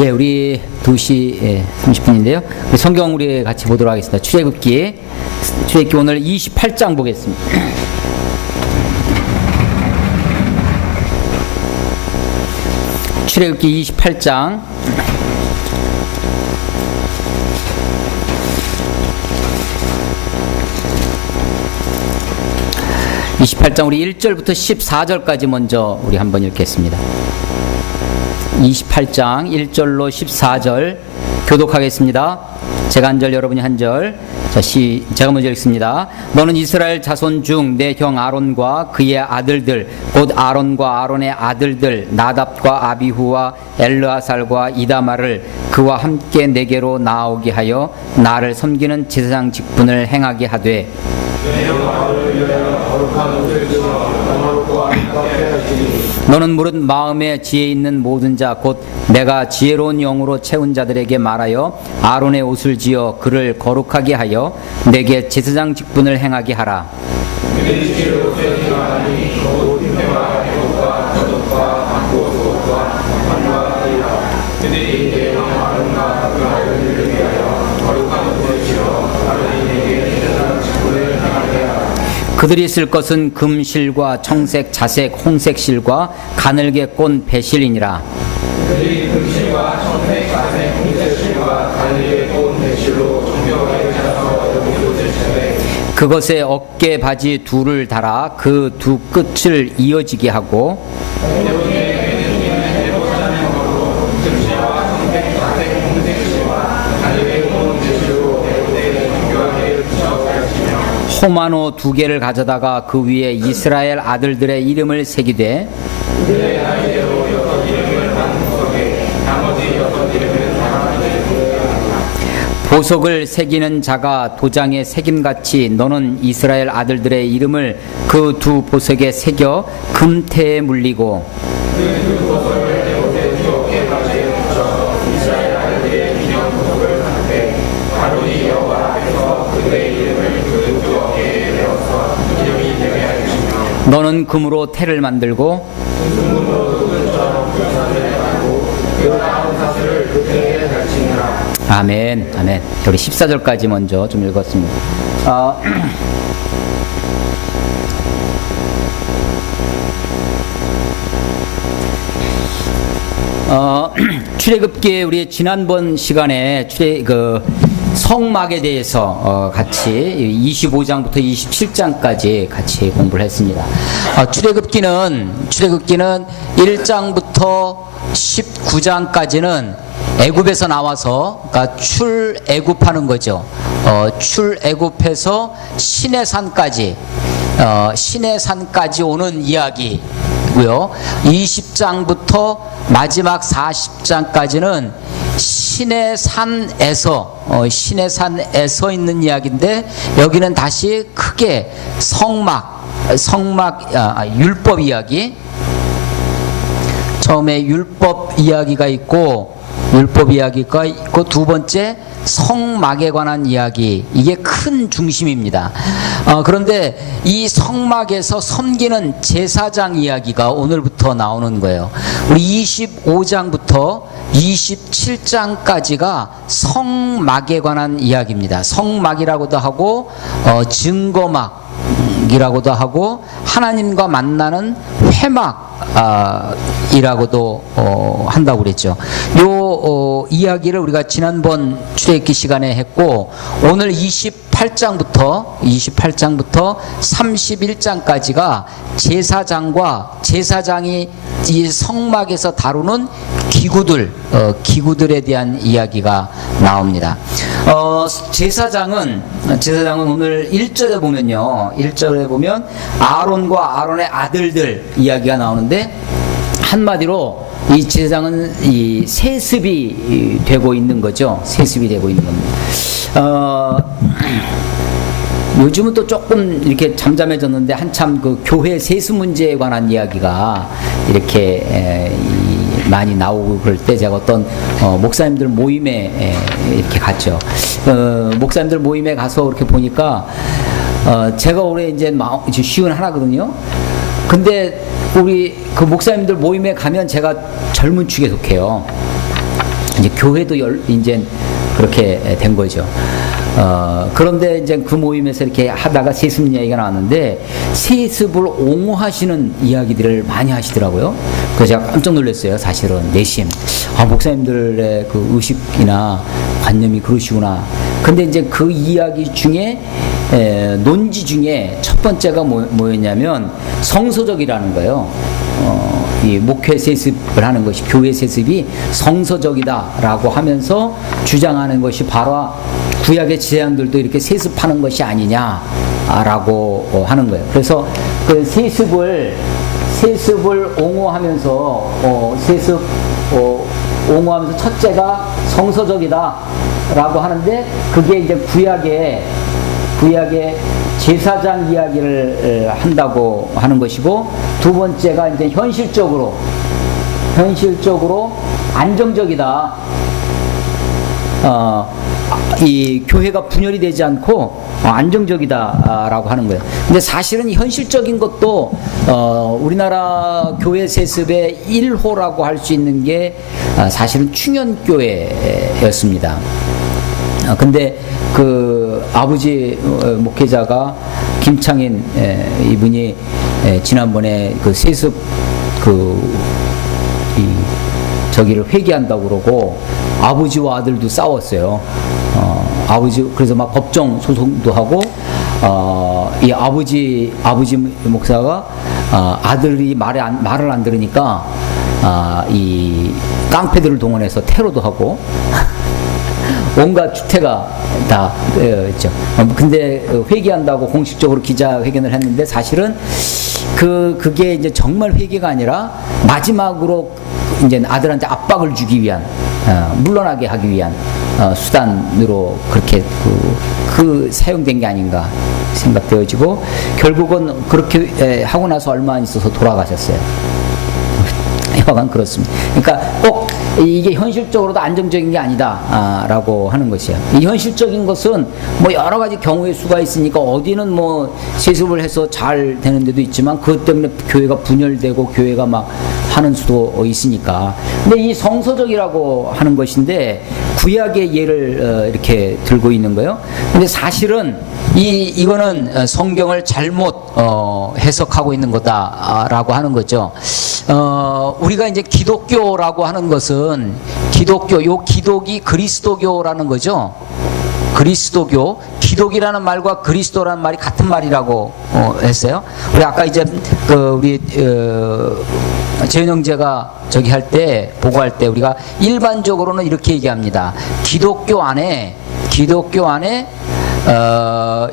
예, 우리 2시 30분인데요. 우리 성경 우리 같이 보도록 하겠습니다. 출애굽기 오늘 28장 보겠습니다. 출애굽기 28장. 우리 1절부터 14절까지 먼저 우리 한번 읽겠습니다. 28장 1절로 14절 교독하겠습니다. 제가 한 절, 여러분이 한 절. 제가 먼저 읽습니다. 너는 이스라엘 자손 중 내 형 아론과 그의 아들들, 곧 아론과 아론의 아들들 나답과 아비후와 엘르아살과 이다말을 그와 함께 내게로 나오게 하여 나를 섬기는 제사장 직분을 행하게 하되, 너는 무릇 마음에 지혜 있는 모든 자 곧 내가 지혜로운 영으로 채운 자들에게 말하여 아론의 옷을 지어 그를 거룩하게 하여 내게 제사장 직분을 행하게 하라. 그들이 쓸 것은 금실과 청색, 자색, 홍색 실과 가늘게 꼰 배실이니라. 그들이 금실과 청색, 자색, 홍색 실과 가늘게 꼰 배실로 정결하게 잘라서 옷을 차되 그것에 어깨 바지 둘을 달아 그 두 끝을 이어지게 하고 호마노 2개를 가져다가 그 위에 이스라엘 아들들의 이름을 새기되 보석을 새기는 자가 도장에 새김같이 너는 이스라엘 아들들의 이름을 그 두 보석에 새겨 금태에 물리고 너는 금으로 태를 만들고 아멘, 아멘. 우리 14절까지 먼저 좀 읽었습니다. 출애굽기에 우리 지난번 시간에 성막에 대해서 같이 25장부터 27장까지 같이 공부를 했습니다. 출애굽기는 1장부터 19장까지는 애굽에서 나와서 그러니까 출애굽하는 거죠. 출애굽해서 시내산까지 오는 이야기고요. 20장부터 마지막 40장까지는 시내산에서 있는 이야기인데 여기는 다시 크게 율법 이야기. 처음에 율법 이야기가 있고 두 번째 성막에 관한 이야기, 이게 큰 중심입니다. 그런데 이 성막에서 섬기는 제사장 이야기가 오늘부터 나오는 거예요. 우리 25장부터 27장까지가 성막에 관한 이야기입니다. 성막이라고도 하고 증거막이라고도 하고 하나님과 만나는 회막이라고도 한다고 그랬죠. 요 이야기를 우리가 지난번 출애굽기 시간에 했고, 오늘 28장부터 31장까지가 제사장이 이 성막에서 다루는 기구들에 대한 이야기가 나옵니다. 제사장은 오늘 1절에 보면 아론과 아론의 아들들 이야기가 나오는데, 한마디로 이 제사장은 이 세습이 되고 있는 거죠. 세습이 되고 있는 겁니다. 요즘은 또 조금 이렇게 잠잠해졌는데 한참 그 교회 세습 문제에 관한 이야기가 이렇게 많이 나오고 그럴 때 제가 어떤 목사님들 모임에 이렇게 갔죠. 목사님들 모임에 가서 이렇게 보니까 제가 올해 이제 쉬운 하나거든요. 근데 우리 그 목사님들 모임에 가면 제가 젊은 축에 속해요. 이제 교회도 이제 그렇게 된 거죠. 그런데 이제 그 모임에서 이렇게 하다가 세습 이야기가 나왔는데 세습을 옹호하시는 이야기들을 많이 하시더라고요. 그래서 제가 깜짝 놀랐어요. 사실은 내심 목사님들의 그 의식이나 관념이 그러시구나. 근데 이제 그 이야기 중에 논지 중에 첫 번째가 뭐였냐면 성서적이라는 거예요. 이 목회 세습을 하는 것이, 교회 세습이 성서적이다라고 하면서 주장하는 것이 바로 구약의 제사장들도 이렇게 세습하는 것이 아니냐라고 하는 거예요. 그래서 그 세습을 옹호하면서 옹호하면서 첫째가 성서적이다라고 하는데, 그게 이제 구약의 제사장 이야기를 한다고 하는 것이고, 두 번째가 이제 현실적으로 안정적이다. 이 교회가 분열이 되지 않고 안정적이다라고 하는 거예요. 근데 사실은 현실적인 것도 우리나라 교회 세습의 1호라고 할 수 있는 게 사실은 충현교회였습니다. 근데 그 아버지 목회자가 김창인 이분이 지난번에 그 세습 저기를 회개한다고 그러고 아버지와 아들도 싸웠어요. 그래서 막 법정 소송도 하고, 이 아버지 목사가 아들이 말을 안 들으니까 이 깡패들을 동원해서 테러도 하고 온갖 주태가 다 있죠. 근데 회개한다고 공식적으로 기자회견을 했는데, 사실은 그게 이제 정말 회개가 아니라 마지막으로 이제 아들한테 압박을 주기 위한, 물러나게 하기 위한 수단으로 그렇게 사용된 게 아닌가 생각되어지고, 결국은 그렇게 하고 나서 얼마 안 있어서 돌아가셨어요. 여간 그렇습니다. 그러니까 꼭 이게 현실적으로도 안정적인 게 아니다 라고 하는 것이에요. 이 현실적인 것은 뭐 여러 가지 경우의 수가 있으니까, 어디는 뭐 세습을 해서 잘 되는 데도 있지만 그것 때문에 교회가 분열되고 교회가 막 하는 수도 있으니까. 근데 이 성서적이라고 하는 것인데 구약의 예를 이렇게 들고 있는 거예요. 근데 사실은 이거는 성경을 잘못 해석하고 있는 거다라고 하는 거죠. 우리가 이제 기독교라고 하는 것은 기독이 그리스도교라는 거죠. 그리스도교, 기독이라는 말과 그리스도라는 말이 같은 말이라고 했어요. 우리 아까 이제 우리 재현 형제가 저기 할 때 보고할 때 우리가 일반적으로는 이렇게 얘기합니다. 기독교 안에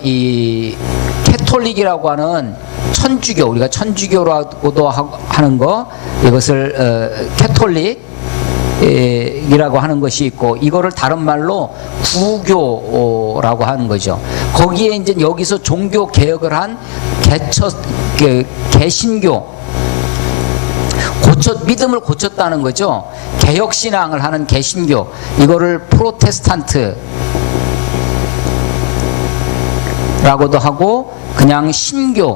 이 캐톨릭이라고 하는 천주교, 우리가 천주교라고도 하는 거, 이것을 캐톨릭이라고 하는 것이 있고, 이거를 다른 말로 구교라고 하는 거죠. 거기에 이제 여기서 종교 개혁을 한 개신교, 믿음을 고쳤다는 거죠. 개혁신앙을 하는 개신교, 이거를 프로테스탄트 라고도 하고 그냥 신교라고도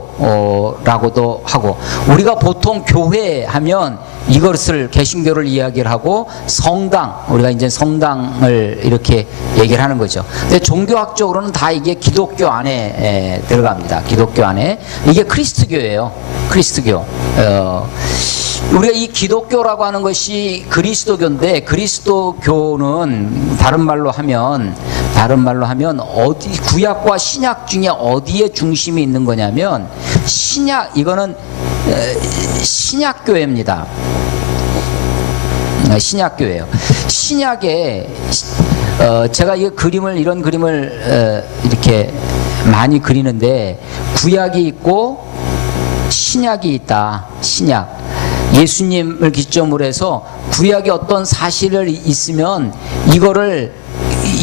하고, 우리가 보통 교회 하면 이것을 개신교를 이야기를 하고, 성당, 우리가 이제 성당을 이렇게 얘기를 하는 거죠. 근데 종교학적으로는 다 이게 기독교 안에 들어갑니다. 기독교 안에. 이게 그리스도교예요. 그리스도교. 우리가 이 기독교라고 하는 것이 그리스도교인데, 그리스도교는 다른 말로 하면 어디, 구약과 신약 중에 어디에 중심이 있는 거냐면, 이거는 신약교회입니다. 신약교회예요. 신약에 제가 이런 그림을 이렇게 많이 그리는데, 구약이 있고 신약이 있다. 신약. 예수님을 기점으로 해서 구약에 어떤 사실을 있으면 이거를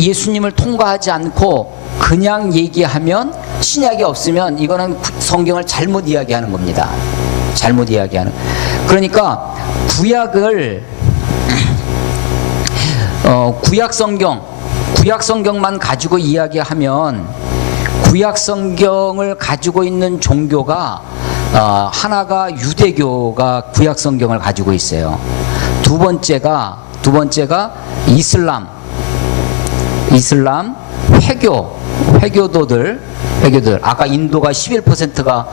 예수님을 통과하지 않고 그냥 얘기하면, 신약이 없으면 이거는 성경을 잘못 이야기하는 겁니다. 잘못 이야기하는. 그러니까 구약을 구약 성경만 가지고 이야기하면, 구약 성경을 가지고 있는 종교가 하나가 유대교가 구약 성경을 가지고 있어요. 두 번째가 이슬람 회교도들 아까 인도가 11%가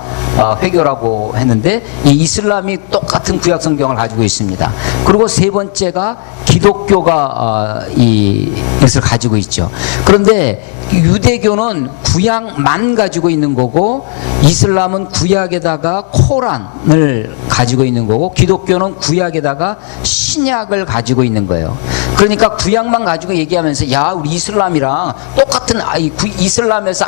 회교라고 했는데 이 이슬람이 똑같은 구약 성경을 가지고 있습니다. 그리고 세 번째가 기독교가 이것을 가지고 있죠. 그런데 유대교는 구약만 가지고 있는 거고 이슬람은 구약에다가 코란을 가지고 있는 거고 기독교는 구약에다가 신약을 가지고 있는 거예요. 그러니까 구약만 가지고 얘기하면서 야 우리 이슬람이랑 똑같은 이슬람에서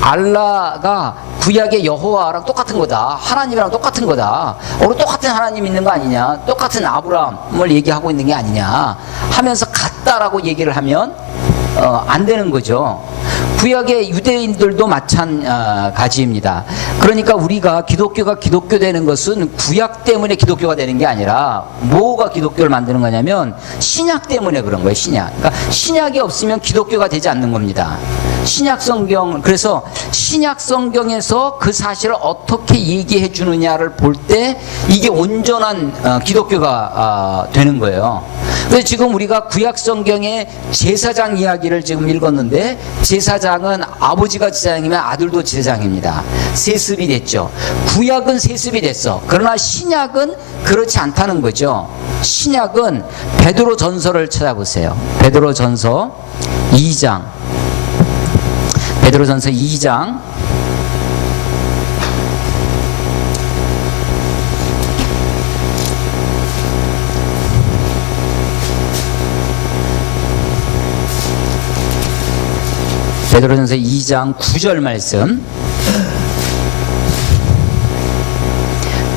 알라가 구약의 여호와랑 똑같은 거다. 하나님이랑 똑같은 거다. 우리 똑같은 하나님 있는 거 아니냐. 똑같은 아브라함을 얘기하고 있는 게 아니냐 하면서 같다라고 얘기를 하면 안 되는 거죠. 구약의 유대인들도 마찬가지입니다. 그러니까 우리가 기독교가 기독교 되는 것은 구약 때문에 기독교가 되는 게 아니라 뭐가 기독교를 만드는 거냐면 신약 때문에 그런 거예요. 그러니까 신약이 없으면 기독교가 되지 않는 겁니다. 신약 성경, 그래서 신약 성경에서 그 사실을 어떻게 얘기해 주느냐를 볼 때 이게 온전한 기독교가 되는 거예요. 그래서 지금 우리가 구약 성경의 제사장 이야기를 지금 읽었는데 제사장은 아버지가 제사장이면 아들도 제사장입니다. 세습이 됐죠. 구약은 세습이 됐어. 그러나 신약은 그렇지 않다는 거죠. 신약은 베드로 전서를 찾아보세요. 베드로 전서 2장. 베드로전서 2장 베드로전서 2장 9절 말씀.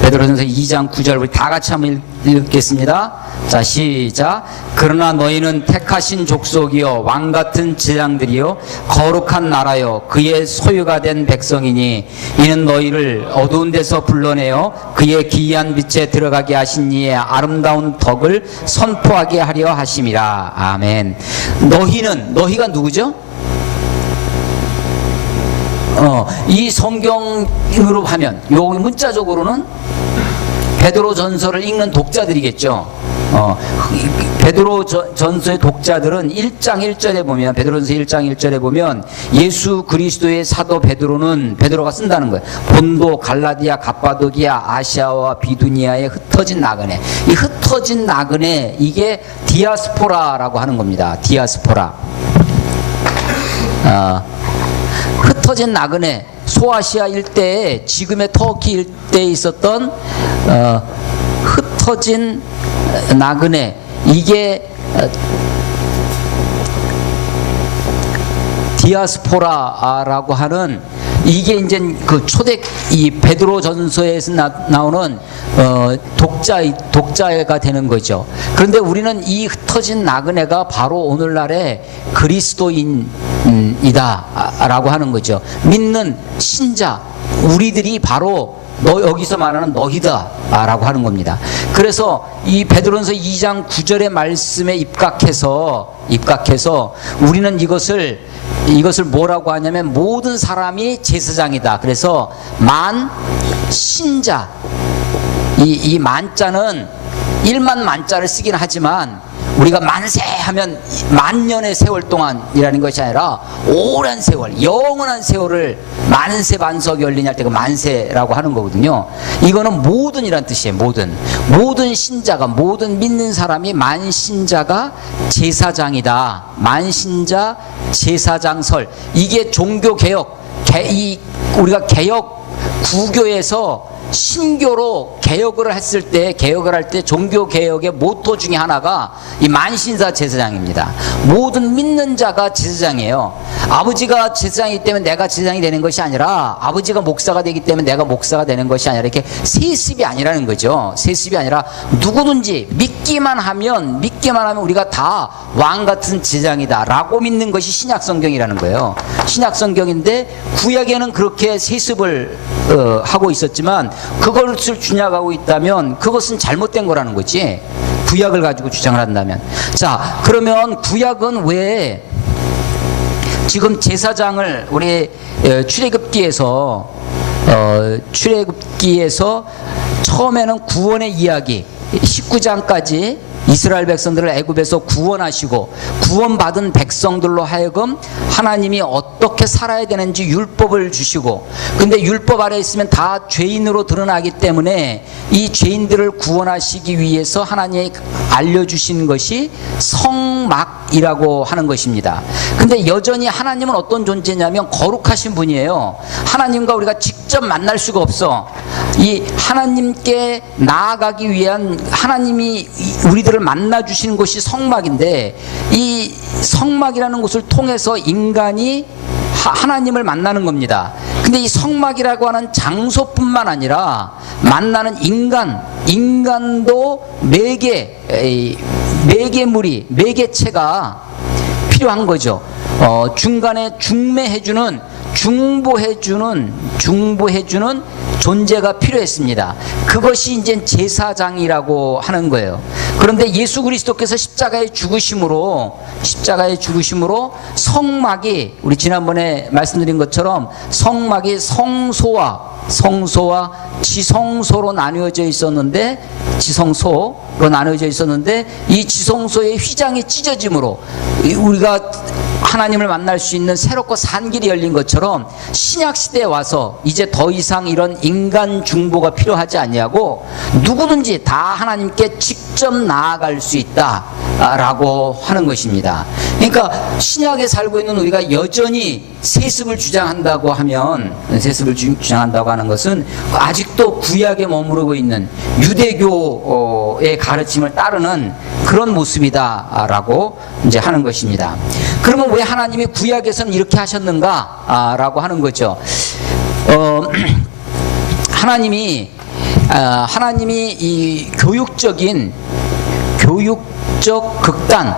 베드로전서 2장 9절 우리 다 같이 한번 읽겠습니다. 자, 시작. 그러나 너희는 택하신 족속이요 왕같은 제장들이요 거룩한 나라요 그의 소유가 된 백성이니 이는 너희를 어두운 데서 불러내어 그의 기이한 빛에 들어가게 하신 이의 아름다운 덕을 선포하게 하려 하심이라. 아멘. 너희가 누구죠? 이 성경으로 하면 요 문자적으로는 베드로 전서를 읽는 독자들이겠죠. 베드로 전서의 독자들은 1장 1절에 보면 베드로전서 1장 1절에 보면 예수 그리스도의 사도 베드로가 쓴다는 거예요. 본도, 갈라디아, 갑바도기아, 아시아와 비두니아에 흩어진 나그네. 이 흩어진 나그네 이게 디아스포라라고 하는 겁니다. 디아스포라. 흩어진 나그네 소아시아 일대에 지금의 터키 일대에 있었던 흩어진 나그네 이게 디아스포라라고 하는 이게 이제 그 초대 이 베드로 전서에서 나오는 독자가 되는 거죠. 그런데 우리는 이 흩어진 나그네가 바로 오늘날의 그리스도인이다라고 하는 거죠. 믿는 신자 우리들이 바로 여기서 말하는 너희다라고 하는 겁니다. 그래서 이 베드로전서 2장 9절의 말씀에 입각해서 우리는 이것을 뭐라고 하냐면 모든 사람이 제사장이다. 그래서 신자 이 만자는 1만 만자를 쓰긴 하지만 우리가 만세 하면 만년의 세월 동안이라는 것이 아니라 오랜 세월, 영원한 세월을 만세 반석이 열리냐 할 때 그 만세라고 하는 거거든요. 이거는 모든이란 뜻이에요. 모든 신자가, 모든 믿는 사람이 만신자가 제사장이다. 만신자 제사장설. 이게 종교개혁, 우리가 개혁 구교에서 신교로 개혁을 할 때 종교 개혁의 모토 중에 하나가 이 만신사 제사장입니다. 모든 믿는 자가 제사장이에요. 아버지가 제사장이기 때문에 내가 제사장이 되는 것이 아니라 아버지가 목사가 되기 때문에 내가 목사가 되는 것이 아니라 이렇게 세습이 아니라는 거죠. 세습이 아니라 누구든지 믿기만 하면 우리가 다 왕 같은 제사장이다라고 믿는 것이 신약 성경이라는 거예요. 신약 성경인데 구약에는 그렇게 세습을 하고 있었지만 그것을 주장하고 있다면 그것은 잘못된 거라는 거지. 구약을 가지고 주장을 한다면. 자, 그러면 구약은 왜 지금 제사장을 우리 출애굽기에서 처음에는 구원의 이야기, 19장까지 이스라엘 백성들을 애굽에서 구원하시고 구원받은 백성들로 하여금 하나님이 어떻게 살아야 되는지 율법을 주시고, 근데 율법 아래에 있으면 다 죄인으로 드러나기 때문에 이 죄인들을 구원하시기 위해서 하나님이 알려주신 것이 성막이라고 하는 것입니다. 근데 여전히 하나님은 어떤 존재냐면 거룩하신 분이에요. 하나님과 우리가 직접 만날 수가 없어. 이 하나님께 나아가기 위한, 하나님이 우리들을 만나 주시는 곳이 성막인데, 이 성막이라는 곳을 통해서 인간이 하나님을 만나는 겁니다. 근데 이 성막이라고 하는 장소뿐만 아니라 만나는 인간도 매개물이, 매개체가 필요한 거죠. 중간에 중보해주는 존재가 필요했습니다. 그것이 이제 제사장이라고 하는 거예요. 그런데 예수 그리스도께서 십자가의 죽으심으로 성막이, 우리 지난번에 말씀드린 것처럼 성막이 성소와 지성소로 나뉘어져 있었는데, 이 지성소의 휘장이 찢어짐으로 우리가 하나님을 만날 수 있는 새롭고 산 길이 열린 것처럼 신약 시대에 와서 이제 더 이상 이런 인간 중보가 필요하지 아니하고 누구든지 다 하나님께 직접 나아갈 수 있다라고 하는 것입니다. 그러니까 신약에 살고 있는 우리가 여전히 세습을 주장한다고 하는 것은 아직도 구약에 머무르고 있는 유대교의 가르침을 따르는 그런 모습이다라고 이제 하는 것입니다. 그러면 왜 하나님이 구약에서는 이렇게 하셨는가라고 하는 거죠. 하나님이 이 교육적 극단,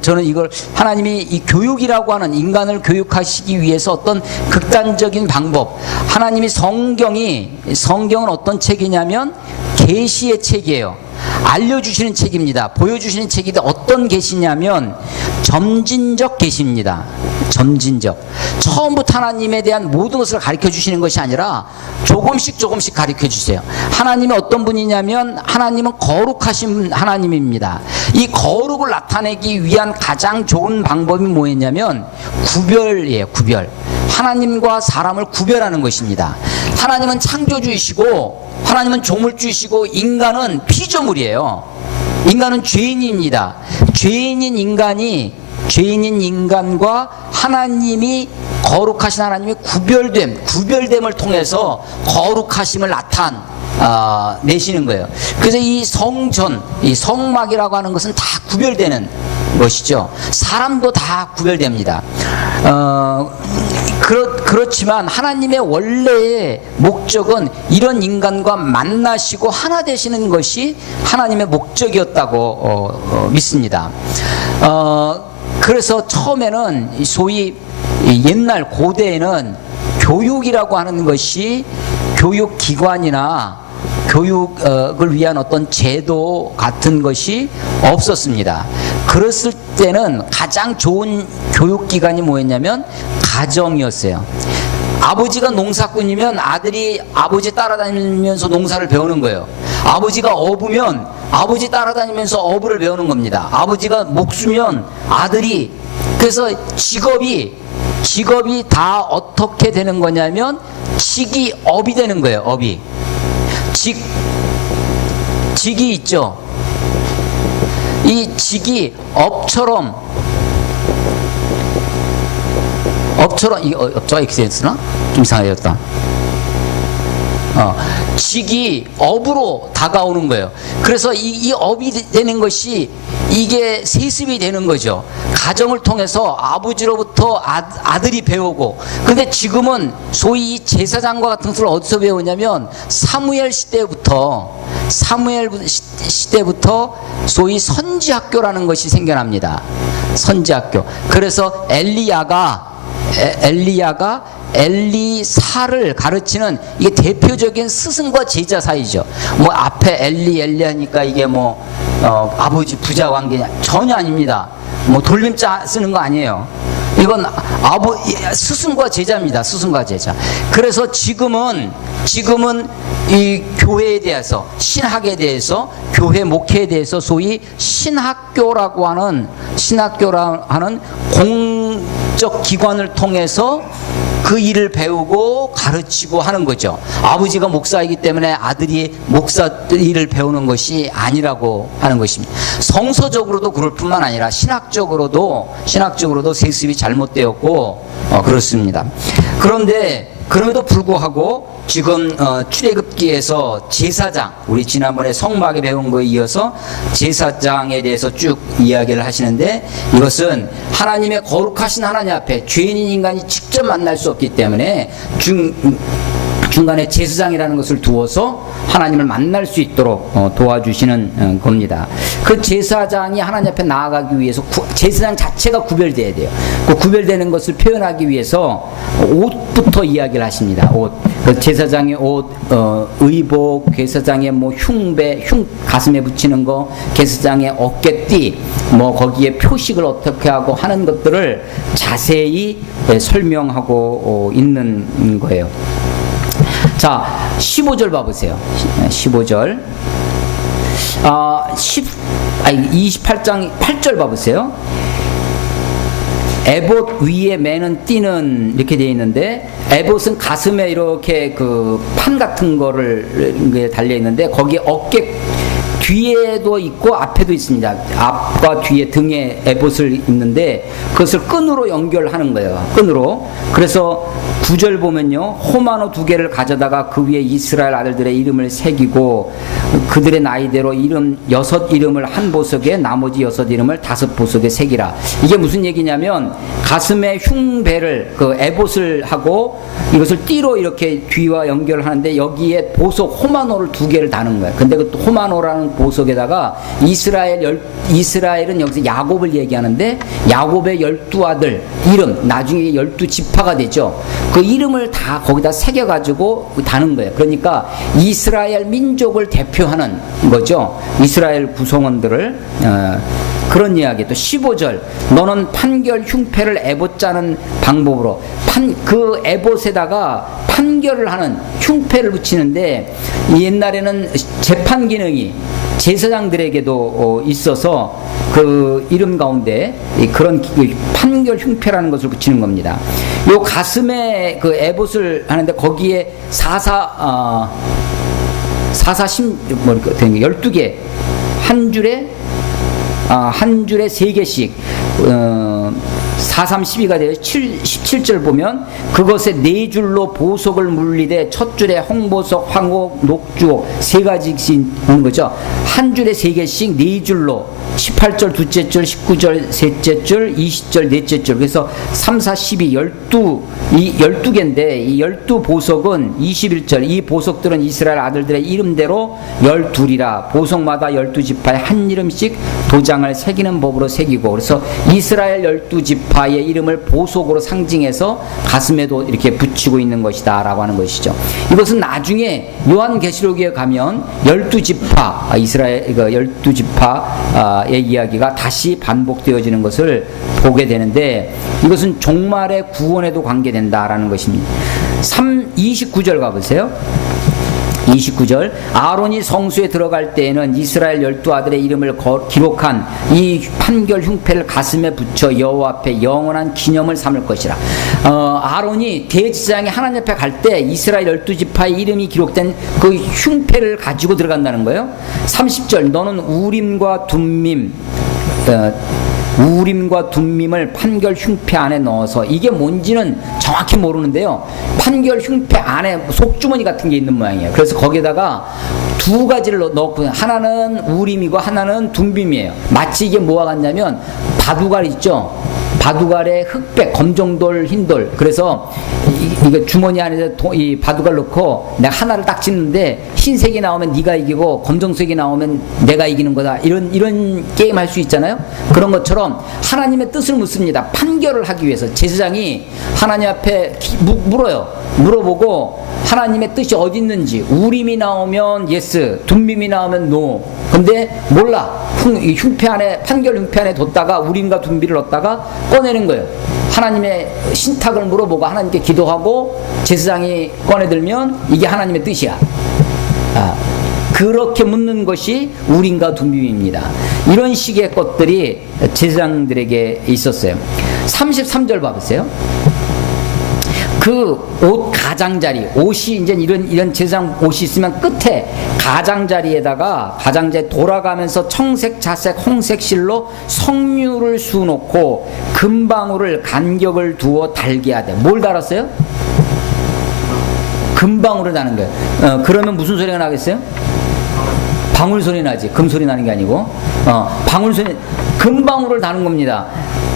저는 이걸 하나님이 이 교육이라고 하는, 인간을 교육하시기 위해서 어떤 극단적인 방법, 하나님이 성경은 어떤 책이냐면 계시의 책이에요. 알려주시는 책입니다. 보여주시는 책인데 어떤 계시냐면 점진적 계시입니다. 처음부터 하나님에 대한 모든 것을 가르쳐 주시는 것이 아니라 조금씩 가르쳐 주세요. 하나님이 어떤 분이냐면 하나님은 거룩하신 하나님입니다. 이 거룩을 나타내기 위한 가장 좋은 방법이 뭐였냐면 구별이에요. 구별. 하나님과 사람을 구별하는 것입니다. 하나님은 창조주이시고, 하나님은 조물주이시고, 인간은 피조물이에요. 인간은 죄인입니다. 죄인인 인간과 하나님이, 거룩하신 하나님이 구별됨을 통해서 거룩하심을 나타내시는 거예요. 그래서 이 성막이라고 하는 것은 다 구별되는 것이죠. 사람도 다 구별됩니다. 그렇지만 하나님의 원래의 목적은 이런 인간과 만나시고 하나 되시는 것이 하나님의 목적이었다고 믿습니다. 그래서 처음에는 소위 옛날 고대에는 교육이라고 하는 것이 교육기관이나 교육을 위한 어떤 제도 같은 것이 없었습니다. 그랬을 때는 가장 좋은 교육기관이 뭐였냐면 가정이었어요. 아버지가 농사꾼이면 아들이 아버지 따라다니면서 농사를 배우는 거예요. 아버지가 어부면 아버지 따라다니면서 어부를 배우는 겁니다. 아버지가 목수면 아들이, 그래서 직업이 다 어떻게 되는 거냐면 업이 되는 거예요. 업이. 직이 있죠. 이 직이 업처럼 이 업자가 이렇게 됐으나? 좀 이상해졌다. 직이 업으로 다가오는 거예요. 그래서 이 업이 되는 것이 이게 세습이 되는 거죠. 가정을 통해서 아버지로부터 아들이 배우고, 근데 지금은 소위 제사장과 같은 것을 어디서 배우냐면 사무엘 시대부터 소위 선지학교라는 것이 생겨납니다. 선지학교. 그래서 엘리야가 엘리사를 가르치는, 이게 대표적인 스승과 제자 사이죠. 뭐 앞에 엘리하니까 이게 아버지 부자 관계냐? 전혀 아닙니다. 돌림자 쓰는 거 아니에요. 이건 스승과 제자입니다. 스승과 제자. 그래서 지금은 이 교회에 대해서, 신학에 대해서, 교회 목회에 대해서 소위 신학교라고 하는 공적 기관을 통해서 그 일을 배우고 가르치고 하는 거죠. 아버지가 목사이기 때문에 아들이 목사 일을 배우는 것이 아니라고 하는 것입니다. 성서적으로도 그럴 뿐만 아니라 신학적으로도 세습이 잘못되었고 그렇습니다. 그런데 그럼에도 불구하고 지금 출애굽기에서 제사장, 우리 지난번에 성막에 배운 거에 이어서 제사장에 대해서 쭉 이야기를 하시는데, 이것은 하나님의 거룩하신 하나님 앞에 죄인인 인간이 직접 만날 수 없기 때문에 중간에 제사장이라는 것을 두어서 하나님을 만날 수 있도록 도와주시는 겁니다. 그 제사장이 하나님 앞에 나아가기 위해서 제사장 자체가 구별돼야 돼요. 그 구별되는 것을 표현하기 위해서 옷부터 이야기를 하십니다. 옷. 그 제사장의 옷, 의복, 제사장의 흉배, 가슴에 붙이는 거, 제사장의 어깨띠, 거기에 표식을 어떻게 하고 하는 것들을 자세히 설명하고 있는 거예요. 자, 15절 봐보세요. 15절. 28장 8절 봐보세요. 에봇 위에 매는 띠는 이렇게 되어 있는데, 에봇은 가슴에 이렇게 그 판 같은 거를 달려 있는데, 거기에 어깨 뒤에도 있고 앞에도 있습니다. 앞과 뒤에 등에 에봇을 입는데 그것을 끈으로 연결하는 거예요. 끈으로. 그래서 9절 보면요, 호마노 2개를 가져다가 그 위에 이스라엘 아들들의 이름을 새기고 그들의 나이대로 6 이름을 한 보석에 나머지 6 이름을 5 보석에 새기라. 이게 무슨 얘기냐면, 가슴에 흉배를 그 에봇을 하고 이것을 띠로 이렇게 뒤와 연결하는데, 여기에 보석 호마노를 2개를 다는 거예요. 근데 그 호마노라는 보석에다가 이스라엘은 여기서 야곱을 얘기하는데, 야곱의 12아들 이름, 나중에 12지파가 되죠. 그 이름을 다 거기다 새겨가지고 다는 거예요. 그러니까 이스라엘 민족을 대표하는 거죠. 이스라엘 구성원들을. 그런 이야기. 또 15절, 너는 판결 흉패를 에봇 짜는 방법으로 그 에봇에다가 판결을 하는 흉패를 붙이는데, 옛날에는 재판 기능이 제사장들에게도 있어서 그 이름 가운데 그런 판결 흉패라는 것을 붙이는 겁니다. 요 가슴에 그 에봇을 하는데 거기에 12개 한 줄에 3개씩 4, 3, 12가 되어 17절 보면, 그것에 4줄로 보석을 물리되 첫 줄에 홍보석, 황옥, 녹주옥 3가지씩 있는 거죠. 한 줄에 3개씩 4줄로 18절 둘째 줄, 19절 셋째 줄, 20절 넷째 줄. 그래서 3, 4, 12, 12개인데 이 12보석은 21절, 이 보석들은 이스라엘 아들들의 이름대로 12이라 보석마다 12지파에 한 이름씩 도장을 새기는 법으로 새기고, 그래서 이스라엘 12지파의 이름을 보석으로 상징해서 가슴에도 이렇게 붙이고 있는 것이다 라고 하는 것이죠. 이것은 나중에 요한계시록에 가면 12지파, 이스라엘 12지파의 이야기가 다시 반복되어지는 것을 보게 되는데, 이것은 종말의 구원에도 관계된다라는 것입니다. 29절 가보세요. 29절, 아론이 성수에 들어갈 때에는 이스라엘 12아들의 이름을 기록한 이 판결 흉패를 가슴에 붙여 여호와 앞에 영원한 기념을 삼을 것이라. 아론이 대제사장이 하나님 앞에 갈 때 이스라엘 12지파의 이름이 기록된 그 흉패를 가지고 들어간다는 거예요. 30절, 너는 우림과 둠밈을 판결 흉패 안에 넣어서, 이게 뭔지는 정확히 모르는데요, 판결 흉패 안에 속주머니 같은 게 있는 모양이에요. 그래서 거기다가 2가지를 넣고, 하나는 우림이고 하나는 둠빔이에요. 마치 이게 뭐와 같냐면 바둑알 있죠. 바둑알에 흑백, 검정돌, 흰돌. 그래서 이거 주머니 안에 이 바둑알 넣고 내가 하나를 딱 찍는데 흰색이 나오면 네가 이기고 검정색이 나오면 내가 이기는 거다. 이런 게임 할 수 있잖아요. 그런 것처럼 하나님의 뜻을 묻습니다. 판결을 하기 위해서 제사장이 하나님 앞에 물어보고 하나님의 뜻이 어디 있는지, 우림이 나오면 예스, 둠빔이 나오면 노. 근데 몰라. 이 흉패 안에, 판결 흉패 안에 뒀다가 우림과 둠비를 넣었다가 꺼내는 거예요. 하나님의 신탁을 물어보고 하나님께 기도하고 제사장이 꺼내들면 이게 하나님의 뜻이야. 그렇게 묻는 것이 우림과 둠비입니다. 이런 식의 것들이 제사장들에게 있었어요. 33절 봐보세요. 그 옷 가장자리, 옷이 이제 이런 제사장 옷이 있으면 끝에 가장자리에다가 가장자리 돌아가면서 청색, 자색, 홍색 실로 석류를 수놓고 금방울을 간격을 두어 달게 하되. 뭘 달았어요? 금방울을 다는 거예요. 그러면 무슨 소리가 나겠어요? 방울 소리 나지. 금 소리 나는 게 아니고 방울 소리, 금방울을 다는 겁니다.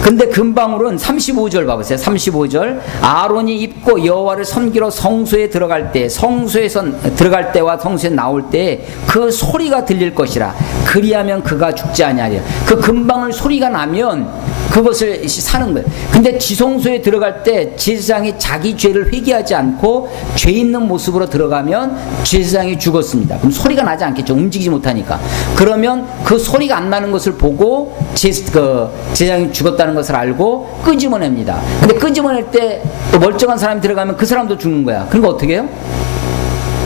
근데 금방울은 35절 봐보세요. 35절. 아론이 입고 여호와를 섬기러 성소에 들어갈 때, 성소에서 들어갈 때와 성소에 나올 때 그 소리가 들릴 것이라. 그리하면 그가 죽지 아니하리라. 그 금방울 소리가 나면 그것을 사는 거예요. 근데 지성소에 들어갈 때 제사장이 자기 죄를 회개하지 않고 죄 있는 모습으로 들어가면 제사장이 죽었습니다. 그럼 소리가 나지 않겠죠. 움직이지 못하니까. 그러면 그 소리가 안 나는 것을 보고 제사장이 죽었다는 것을 알고 끄집어냅니다. 근데 끄집어낼 때 또 멀쩡한 사람이 들어가면 그 사람도 죽는 거야. 그러니까 어떻게 해요?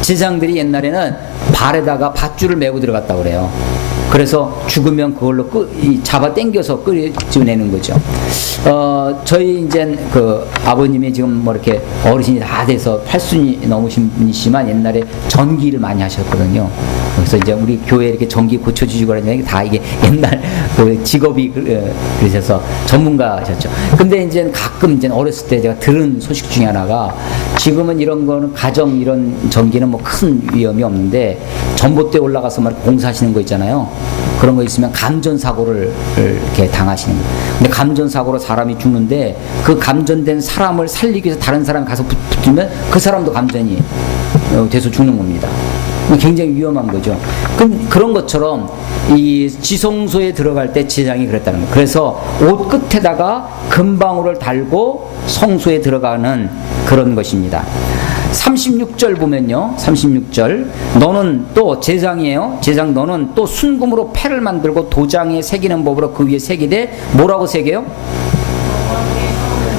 제사장들이 옛날에는 발에다가 밧줄을 메고 들어갔다고 그래요. 그래서 죽으면 그걸로 잡아 당겨서 끄집어내는 거죠. 저희 이제 그 아버님이 지금 뭐 이렇게 어르신이 다 돼서 80이 넘으신 분이시지만 옛날에 전기를 많이 하셨거든요. 그래서 이제 우리 교회 이렇게 전기 고쳐주시고 그러는 게 다 이게 옛날 그 직업이 그러셔서 전문가셨죠. 근데 이제 가끔 이제 어렸을 때 제가 들은 소식 중에 하나가 지금은 이런 거는 가정 이런 전기는 뭐 큰 위험이 없는데 전봇대에 올라가서 막 공사하시는 거 있잖아요. 그런 거 있으면 감전사고를 이렇게 당하시는 거예요. 근데 감전사고로 사람이 죽는데 그 감전된 사람을 살리기 위해서 다른 사람이 가서 붙으면 그 사람도 감전이 돼서 죽는 겁니다. 굉장히 위험한 거죠. 그런 것처럼 이 지성소에 들어갈 때 제사장이 그랬다는 거예요. 그래서 옷 끝에다가 금방울을 달고 성소에 들어가는 그런 것입니다. 36절 보면요. 36절. 너는 또 제사장이에요. 제사장 너는 또 순금으로 패를 만들고 도장에 새기는 법으로 그 위에 새기되 뭐라고 새겨요?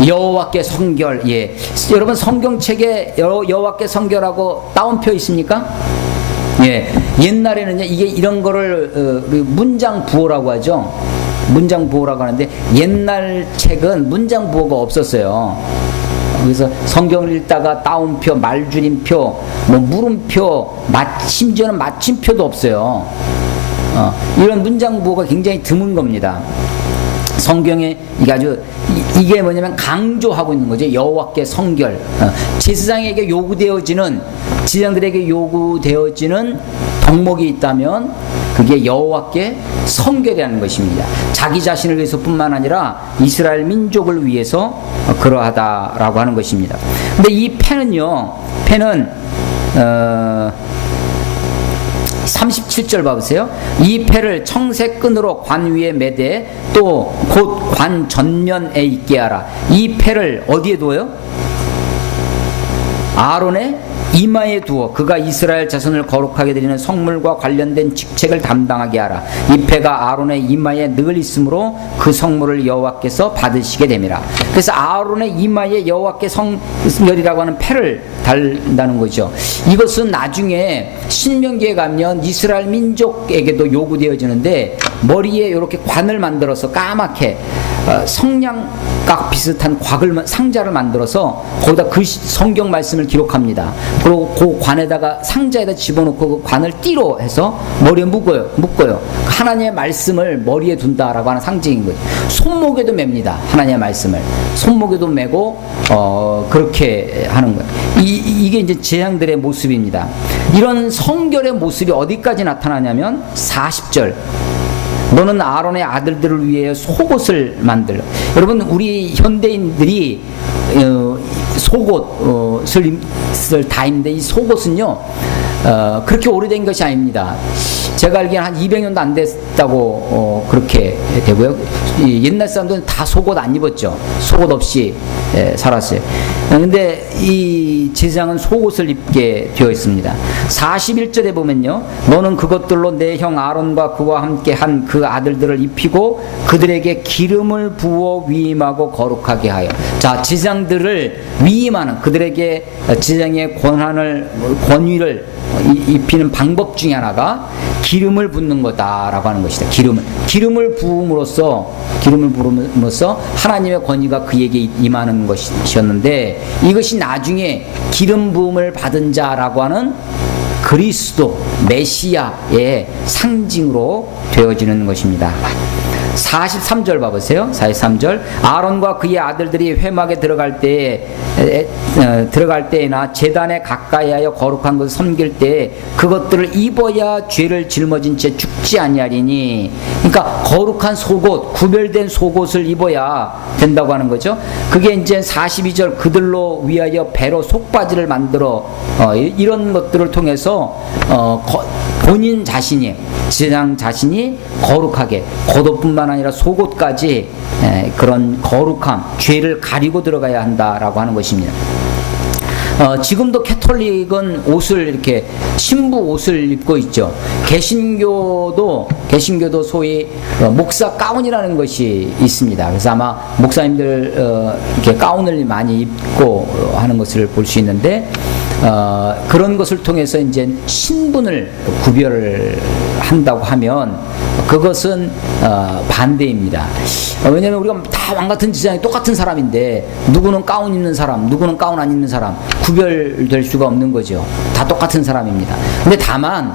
여호와께 성결. 예. 여러분 성경책에 여호와께 성결하고 따옴표 있습니까? 예. 옛날에는요. 이게 이런 거를 문장 부호라고 하죠. 문장 부호라고 하는데 옛날 책은 문장 부호가 없었어요. 그래서 성경을 읽다가 따옴표, 말줄임표, 뭐 물음표, 심지어는 마침표도 없어요. 이런 문장 부호가 굉장히 드문 겁니다. 성경에 이게 뭐냐면 강조하고 있는 거죠. 여호와께 성결. 제사장에게 요구되어지는, 제사장들에게 요구되어지는 덕목이 있다면 그게 여호와께 성결이라는 것입니다. 자기 자신을 위해서뿐만 아니라 이스라엘 민족을 위해서 그러하다라고 하는 것입니다. 근데 이 패는요, 패는 37절 봐보세요. 이 패를 청색 끈으로 관 위에 매되 또 곧 관 전면에 있게 하라. 이 패를 어디에 두어요? 아론의 이마에 두어 그가 이스라엘 자손을 거룩하게 드리는 성물과 관련된 직책을 담당하게 하라. 이 패가 아론의 이마에 늘 있으므로 그 성물을 여호와께서 받으시게 됨이라. 그래서 아론의 이마에 여호와께 성결이라고 하는 패를 달다는 거죠. 이것은 나중에 신명기에 가면 이스라엘 민족에게도 요구되어지는데 머리에 이렇게 관을 만들어서 까맣게 성냥각 비슷한 상자를 만들어서 거기다 그 성경 말씀을 기록합니다. 그리고 그 관에다가 상자에다 집어넣고 그 관을 띠로 해서 머리에 묶어요. 하나님의 말씀을 머리에 둔다라고 하는 상징인 거죠. 손목에도 맵니다. 하나님의 말씀을 손목에도 매고 그렇게 하는 거예요. 이게 이제 제사장들의 모습입니다. 이런 성결의 모습이 어디까지 나타나냐면 40절. 너는 아론의 아들들을 위해 속옷을 만들어. 여러분 우리 현대인들이 속옷을 다 입는데 이 속옷은요 그렇게 오래된 것이 아닙니다. 제가 알기에는 한 200년도 안 됐다고 그렇게 되고요. 옛날 사람들은 다 속옷 안 입었죠. 속옷 없이 살았어요. 그런데 이 제사장은 속옷을 입게 되어 있습니다. 41절에 보면요, 너는 그것들로 내 형 아론과 그와 함께 한 그 아들들을 입히고 그들에게 기름을 부어 위임하고 거룩하게 하여. 자, 제사장들을 위임하는, 그들에게 제사장의 권위를 입히는 방법 중에 하나가 기름을 붓는 거다라고 하는 것이다. 기름을 부음으로써 하나님의 권위가 그에게 임하는 것이었는데, 이것이 나중에 기름 부음을 받은 자라고 하는 그리스도 메시아의 상징으로 되어지는 것입니다. 43절 봐보세요. 43절. 아론과 그의 아들들이 회막에 들어갈 때에나 제단에 가까이하여 거룩한 것을 섬길 때에 그것들을 입어야 죄를 짊어진 채 죽지 아니하리니. 그러니까 거룩한 속옷, 구별된 속옷을 입어야 된다고 하는 거죠. 그게 이제 42절, 그들로 위하여 배로 속바지를 만들어 이런 것들을 통해서 본인 자신이, 제사장 자신이 거룩하게, 겉옷뿐만 아니라 속옷까지 그런 거룩함, 죄를 가리고 들어가야 한다라고 하는 것입니다. 지금도 캐톨릭은 옷을 이렇게 신부 옷을 입고 있죠. 개신교도 소위 목사 가운이라는 것이 있습니다. 그래서 아마 목사님들 이렇게 가운을 많이 입고 하는 것을 볼 수 있는데, 그런 것을 통해서 이제 신분을 구별을 한다고 하면 그것은 반대입니다. 왜냐하면 우리가 다 왕같은 제사장이 똑같은 사람인데, 누구는 가운 입는 사람, 누구는 가운 안 입는 사람, 구별될 수가 없는 거죠. 다 똑같은 사람입니다. 근데 다만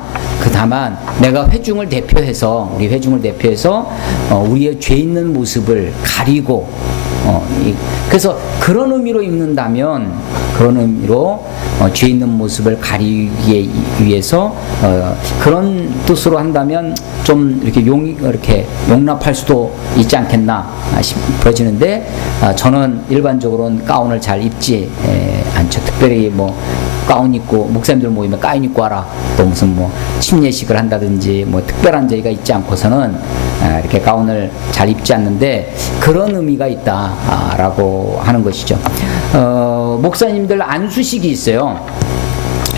내가 회중을 대표해서, 우리의 죄 있는 모습을 가리고, 그래서 그런 의미로 입는다면, 죄 있는 모습을 가리기 위해서 그런 뜻으로 한다면 좀 이렇게 용납할 수도 있지 않겠나 싶어지는데, 저는 일반적으로는 가운을 잘 입지 않죠. 특별히 뭐 가운 입고, 목사님들 모이면 가운 입고 와라, 또 무슨 뭐 침례식을 한다든지 뭐 특별한 저희가 있지 않고서는 이렇게 가운을 잘 입지 않는데, 그런 의미가 있다라고 하는 것이죠. 목사님들 안수식이 있어요.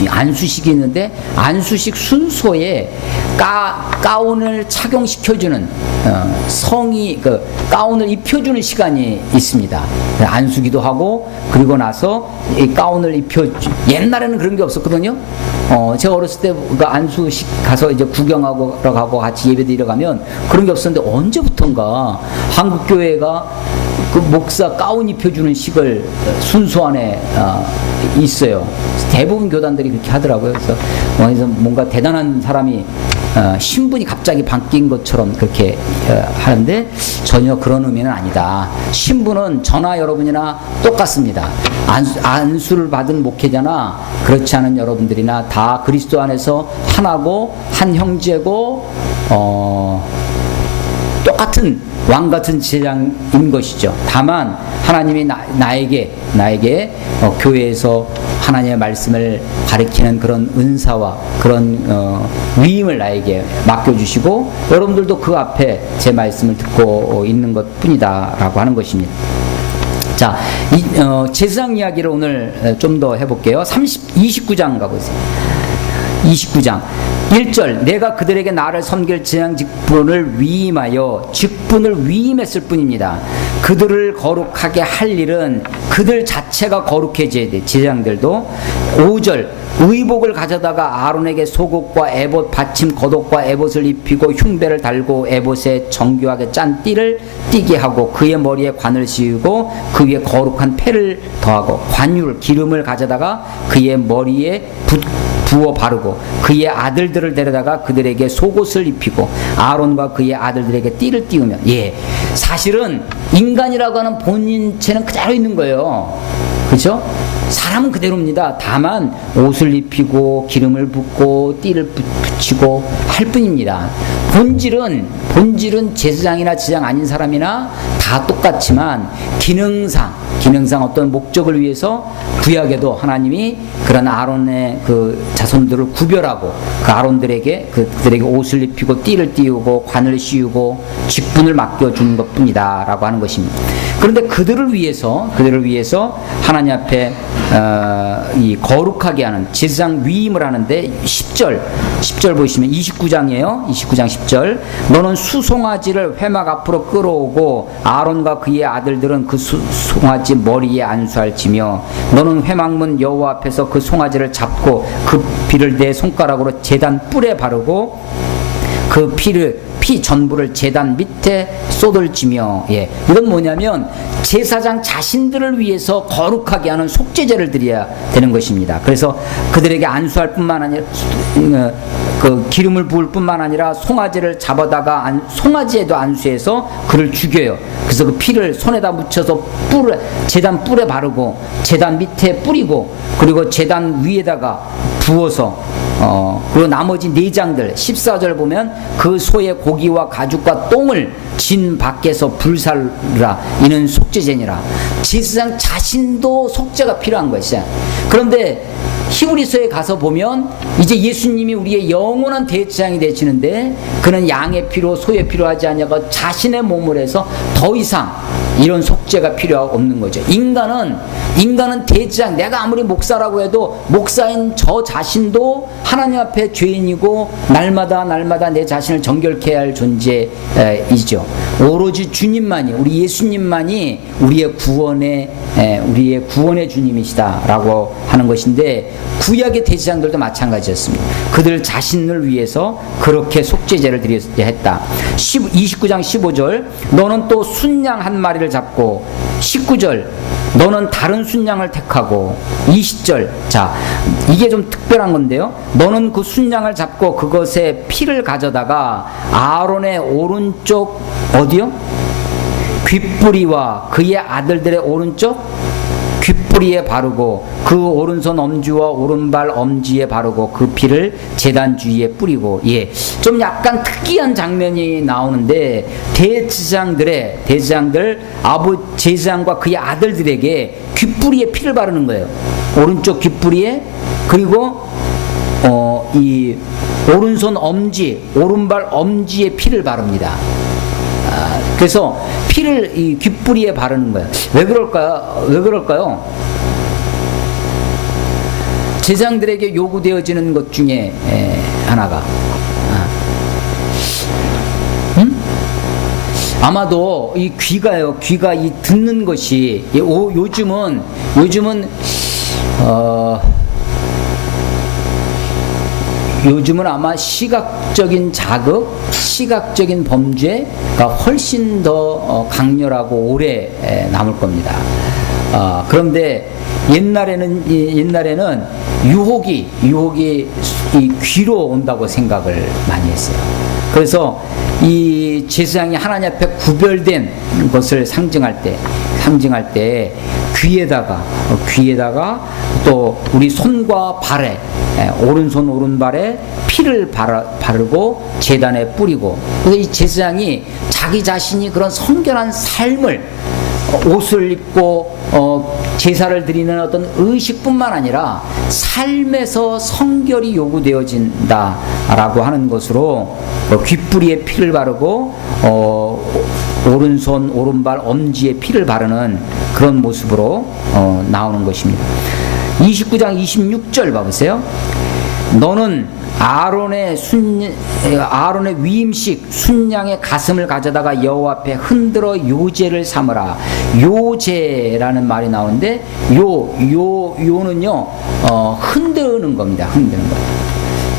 안수식이 있는데, 안수식 순서에 가운을 착용시켜주는 성이 가운을 입혀주는 시간이 있습니다. 안수기도 하고, 그리고 나서 이 가운을 옛날에는 그런 게 없었거든요. 제가 어렸을 때 안수식 가서 이제 구경하고 가고 같이 예배드리러 가면 그런 게 없었는데, 언제부턴가 한국교회가 그 목사 가운 입혀주는 식을 순서 안에 있어요. 대부분 교단들이 그렇게 하더라고요. 그래서 뭔가 대단한 사람이 신분이 갑자기 바뀐 것처럼 그렇게 하는데, 전혀 그런 의미는 아니다. 신분은 저나 여러분이나 똑같습니다. 안수를 받은 목회자나 그렇지 않은 여러분들이나 다 그리스도 안에서 하나고, 한 형제고, 똑같은 왕같은 제사장인 것이죠. 다만 하나님이 나에게 교회에서 하나님의 말씀을 가르치는 그런 은사와 그런 위임을 나에게 맡겨주시고, 여러분들도 그 앞에 제 말씀을 듣고 있는 것뿐이다 라고 하는 것입니다. 자, 제사장 이야기를 오늘 좀 더 해볼게요. 29장 가보세요. 29장 1절, 내가 그들에게 나를 섬길 제사장 직분을 위임했을 뿐입니다. 그들을 거룩하게 할 일은 그들 자체가 거룩해져야 돼, 제사장들도. 5절, 의복을 가져다가 아론에게 속옷과 에봇, 받침 겉옷과 에봇을 입히고 흉배를 달고 에봇에 정교하게 짠 띠를 띠게 하고 그의 머리에 관을 씌우고 그 위에 거룩한 패를 더하고 기름을 가져다가 그의 머리에 부어 바르고 그의 아들들을 데려다가 그들에게 속옷을 입히고 아론과 그의 아들들에게 띠를 띄우면, 사실은 인간이라고 하는 본인체는 그대로 있는 거예요. 그렇죠? 사람은 그대로입니다. 다만 옷을 입히고 기름을 붓고 띠를 붙이고 할 뿐입니다. 본질은 제사장이나 제사장 아닌 사람이나 다 똑같지만 기능상 어떤 목적을 위해서 구약에도 하나님이 그런 아론의 그 자손들을 구별하고 그 아론들에게 그들에게 옷을 입히고 띠를 띄우고 관을 씌우고 직분을 맡겨주는 것뿐이다라고 하는 것입니다. 그런데 그들을 위해서 하나님 앞에 이 거룩하게 하는 제사장 위임을 하는데 10절 보시면 29장이에요. 29장 10절. 너는 수송아지를 회막 앞으로 끌어오고 아론과 그의 아들들은 그 송아지 머리에 안수할지며 너는 회막문 여호와 앞에서 그 송아지를 잡고 그 피를 내 손가락으로 제단 뿔에 바르고 그 피 전부를 제단 밑에 쏟을지며. 이건 뭐냐면 제사장 자신들을 위해서 거룩하게 하는 속죄제를 드려야 되는 것입니다. 그래서 그들에게 안수할 뿐만 아니라 그 기름을 부을 뿐만 아니라 송아지를 잡아다가 송아지에도 안수해서 그를 죽여요. 그래서 그 피를 손에다 묻혀서 제단 뿔에 바르고 제단 밑에 뿌리고 그리고 제단 위에다가 부어서 그리고 나머지 내장들 14절 보면 그 소의 고기와 가죽과 똥을 진 밖에서 불살라. 이는 속죄제니라. 제사장 자신도 속죄가 필요한 것이야. 그런데 히브리서에 가서 보면 이제 예수님이 우리의 영원한 대제사장이 되시는데 그는 양의 피로 소의 피로 하지 아니하고 자신의 몸을 해서 더 이상 이런 속죄가 필요 없는 거죠. 인간은 대제사장, 내가 아무리 목사라고 해도 목사인 저 자신도 하나님 앞에 죄인이고 날마다 내 자신을 정결케 할 존재이죠. 오로지 주님만이, 우리 예수님만이 우리의 구원의 주님이시다라고 하는 것인데 구약의 대제사장들도 마찬가지였습니다. 그들 자신을 위해서 그렇게 속죄제를 드려야 했다. 29장 15절 너는 또 순양 한 마리를 잡고 19절 너는 다른 순양을 택하고 20절 자 이게 좀 특별한 건데요. 너는 그 순양을 잡고 그것의 피를 가져다가 아론의 오른쪽 어디요? 귓뿌리와 그의 아들들의 오른쪽 귓뿌리에 바르고 그 오른손 엄지와 오른발 엄지에 바르고 그 피를 제단 주위에 뿌리고. 좀 약간 특이한 장면이 나오는데 대제사장들 제사장과 그의 아들들에게 귓뿌리에 피를 바르는 거예요. 오른쪽 귓뿌리에 그리고 이 오른손 엄지 오른발 엄지에 피를 바릅니다. 그래서 피를 이 귓뿌리에 바르는 거예요. 왜 그럴까요? 제사장들에게 요구되어지는 것 중에 하나가 아마도 이 귀가요. 귀가 이 듣는 것이 요즘은 아마 시각적인 자극, 시각적인 범죄가 훨씬 더 강렬하고 오래 남을 겁니다. 그런데 옛날에는 유혹이 이 귀로 온다고 생각을 많이 했어요. 그래서 이 제사장이 하나님 앞에 구별된 것을 상징할 때 귀에다가 또 우리 손과 발에 오른손 오른발에 피를 바르고 제단에 뿌리고. 그래서 이 제사장이 자기 자신이 그런 성결한 삶을 옷을 입고 제사를 드리는 어떤 의식뿐만 아니라 삶에서 성결이 요구되어진다라고 하는 것으로 귓뿌리에 피를 바르고 오른손 오른발 엄지에 피를 바르는 그런 모습으로 나오는 것입니다. 29장 26절 봐보세요. 너는 아론의 위임식 순양의 가슴을 가져다가 여호와 앞에 흔들어 요제를 삼으라. 요제라는 말이 나오는데 요는요 흔드는 겁니다. 흔드는 거예요.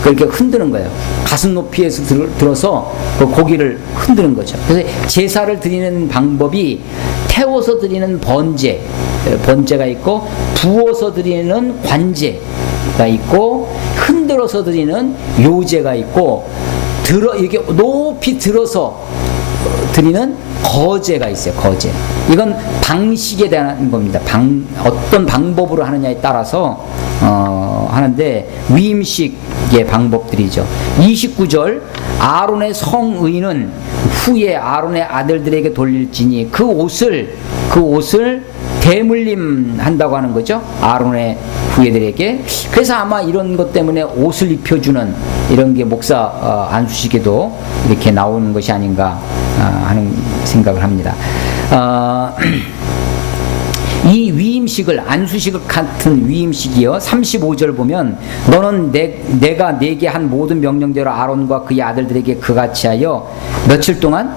그렇게 흔드는 거예요. 가슴 높이에서 들어서 그 고기를 흔드는 거죠. 그래서 제사를 드리는 방법이 태워서 드리는 번제가 있고 부어서 드리는 관제가 있고 흔들어서 드리는 요제가 있고 이렇게 높이 들어서 드리는 거제가 있어요. 거제. 이건 방식에 대한 겁니다. 어떤 방법으로 하느냐에 따라서 하는데 위임식의 방법들이죠. 29절 아론의 성의는 후에 아론의 아들들에게 돌릴지니 그 옷을 대물림 한다고 하는 거죠. 아론의 후예들에게. 그래서 아마 이런 것 때문에 옷을 입혀주는 이런 게 목사 안수식에도 이렇게 나오는 것이 아닌가 하는 생각을 합니다. 이 위임식을, 안수식 같은 위임식이요, 35절 보면 너는 내가 네게 한 모든 명령대로 아론과 그의 아들들에게 그같이 하여 며칠 동안,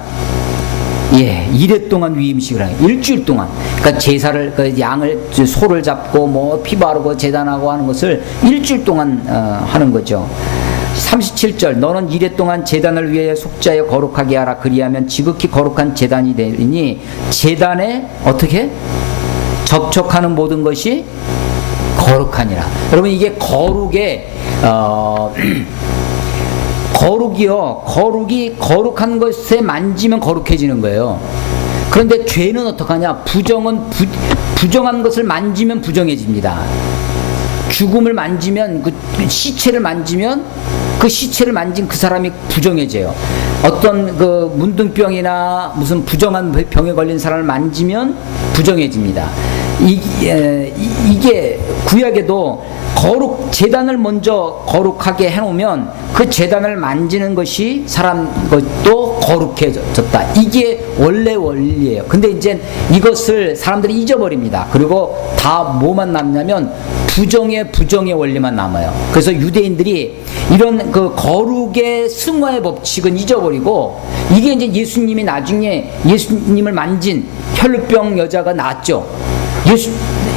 이래 동안 위임식을 하요. 일주일 동안. 그러니까 제사를, 그 양을, 소를 잡고 뭐 피 바르고 제단하고 하는 것을 일주일 동안 하는 거죠. 37절 너는 이래 동안 제단을 위해 속죄하여 거룩하게 하라. 그리하면 지극히 거룩한 제단이 되리니 제단에 어떻게? 접촉하는 모든 것이 거룩하니라. 여러분, 이게 거룩의 거룩이 거룩한 것에 만지면 거룩해지는 거예요. 그런데 죄는 어떡하냐? 부정한 것을 만지면 부정해집니다. 죽음을 만지면, 그 시체를 만지면 그 시체를 만진 그 사람이 부정해져요. 어떤 그 문둥병이나 무슨 부정한 병에 걸린 사람을 만지면 부정해집니다. 이게 구약에도 제단을 먼저 거룩하게 해놓으면 그 제단을 만지는 것이 사람 것도 거룩해졌다. 이게 원래 원리예요. 근데 이제 이것을 사람들이 잊어버립니다. 그리고 다 뭐만 남냐면 부정의 원리만 남아요. 그래서 유대인들이 이런 그 거룩의 승화의 법칙은 잊어버리고, 이게 이제 예수님이 나중에 예수님을 만진 혈루병 여자가 나았죠.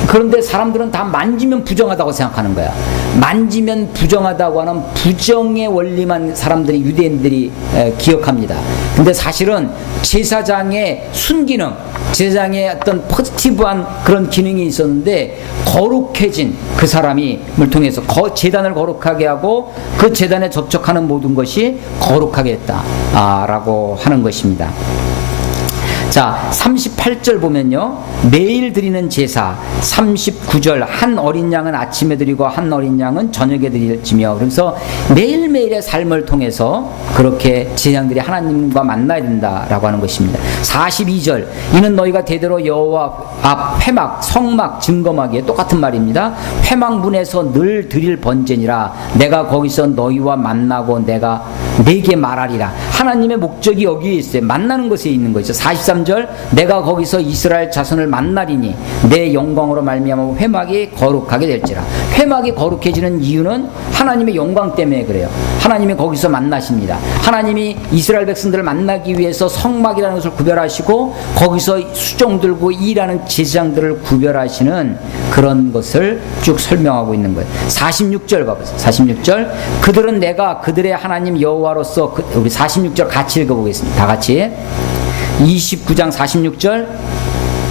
그런데 사람들은 다 만지면 부정하다고 생각하는 거야. 만지면 부정하다고 하는 부정의 원리만 사람들이, 유대인들이 기억합니다. 근데 사실은 제사장의 순기능, 제사장의 어떤 포지티브한 그런 기능이 있었는데, 거룩해진 그 사람을 통해서 제단을 거룩하게 하고 그 제단에 접촉하는 모든 것이 거룩하게 했다라고 하는 것입니다. 자, 38절 보면요, 매일 드리는 제사. 39절 한 어린 양은 아침에 드리고 한 어린 양은 저녁에 드릴지며. 그래서 매일매일의 삶을 통해서 그렇게 제사장들이 하나님과 만나야 된다라고 하는 것입니다. 42절 이는 너희가 대대로 여호와 앞 회막 성막 증거막에, 똑같은 말입니다. 회막문에서 늘 드릴 번제니라. 내가 거기서 너희와 만나고 내가 네게 말하리라. 하나님의 목적이 여기에 있어요. 만나는 것에 있는 거죠. 43절 내가 거기서 이스라엘 자손을 만나리니 내 영광으로 말미암아 회막이 거룩하게 될지라. 회막이 거룩해지는 이유는 하나님의 영광 때문에 그래요. 하나님이 거기서 만나십니다. 하나님이 이스라엘 백성들을 만나기 위해서 성막이라는 것을 구별하시고 거기서 수종 들고 일하는 제사장들을 구별하시는 그런 것을 쭉 설명하고 있는 거예요. 46절 봐보세요. 46절 그들은 내가 그들의 하나님 여호와로서 우리 46절 같이 읽어보겠습니다. 다 같이. 29장 46절.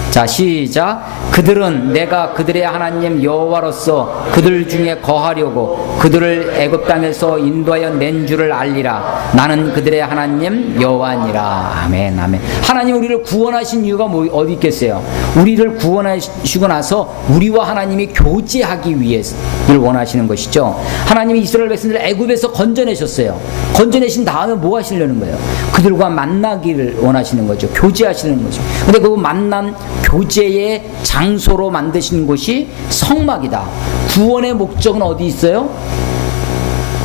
자, 시작. 그들은 내가 그들의 하나님 여호와로서 그들 중에 거하려고 그들을 애굽 땅에서 인도하여 낸 줄을 알리라. 나는 그들의 하나님 여호와니라. 아멘, 아멘. 하나님 우리를 구원하신 이유가 어디 있겠어요? 우리를 구원하시고 나서 우리와 하나님이 교제하기 위해서를 원하시는 것이죠. 하나님이 이스라엘 백성들을 애굽에서 건져내셨어요. 건져내신 다음에 뭐 하시려는 거예요? 그들과 만나기를 원하시는 거죠. 교제하시는 거죠. 근데 그 만남, 교제의 장소로 만드신 곳이 성막이다. 구원의 목적은 어디 있어요?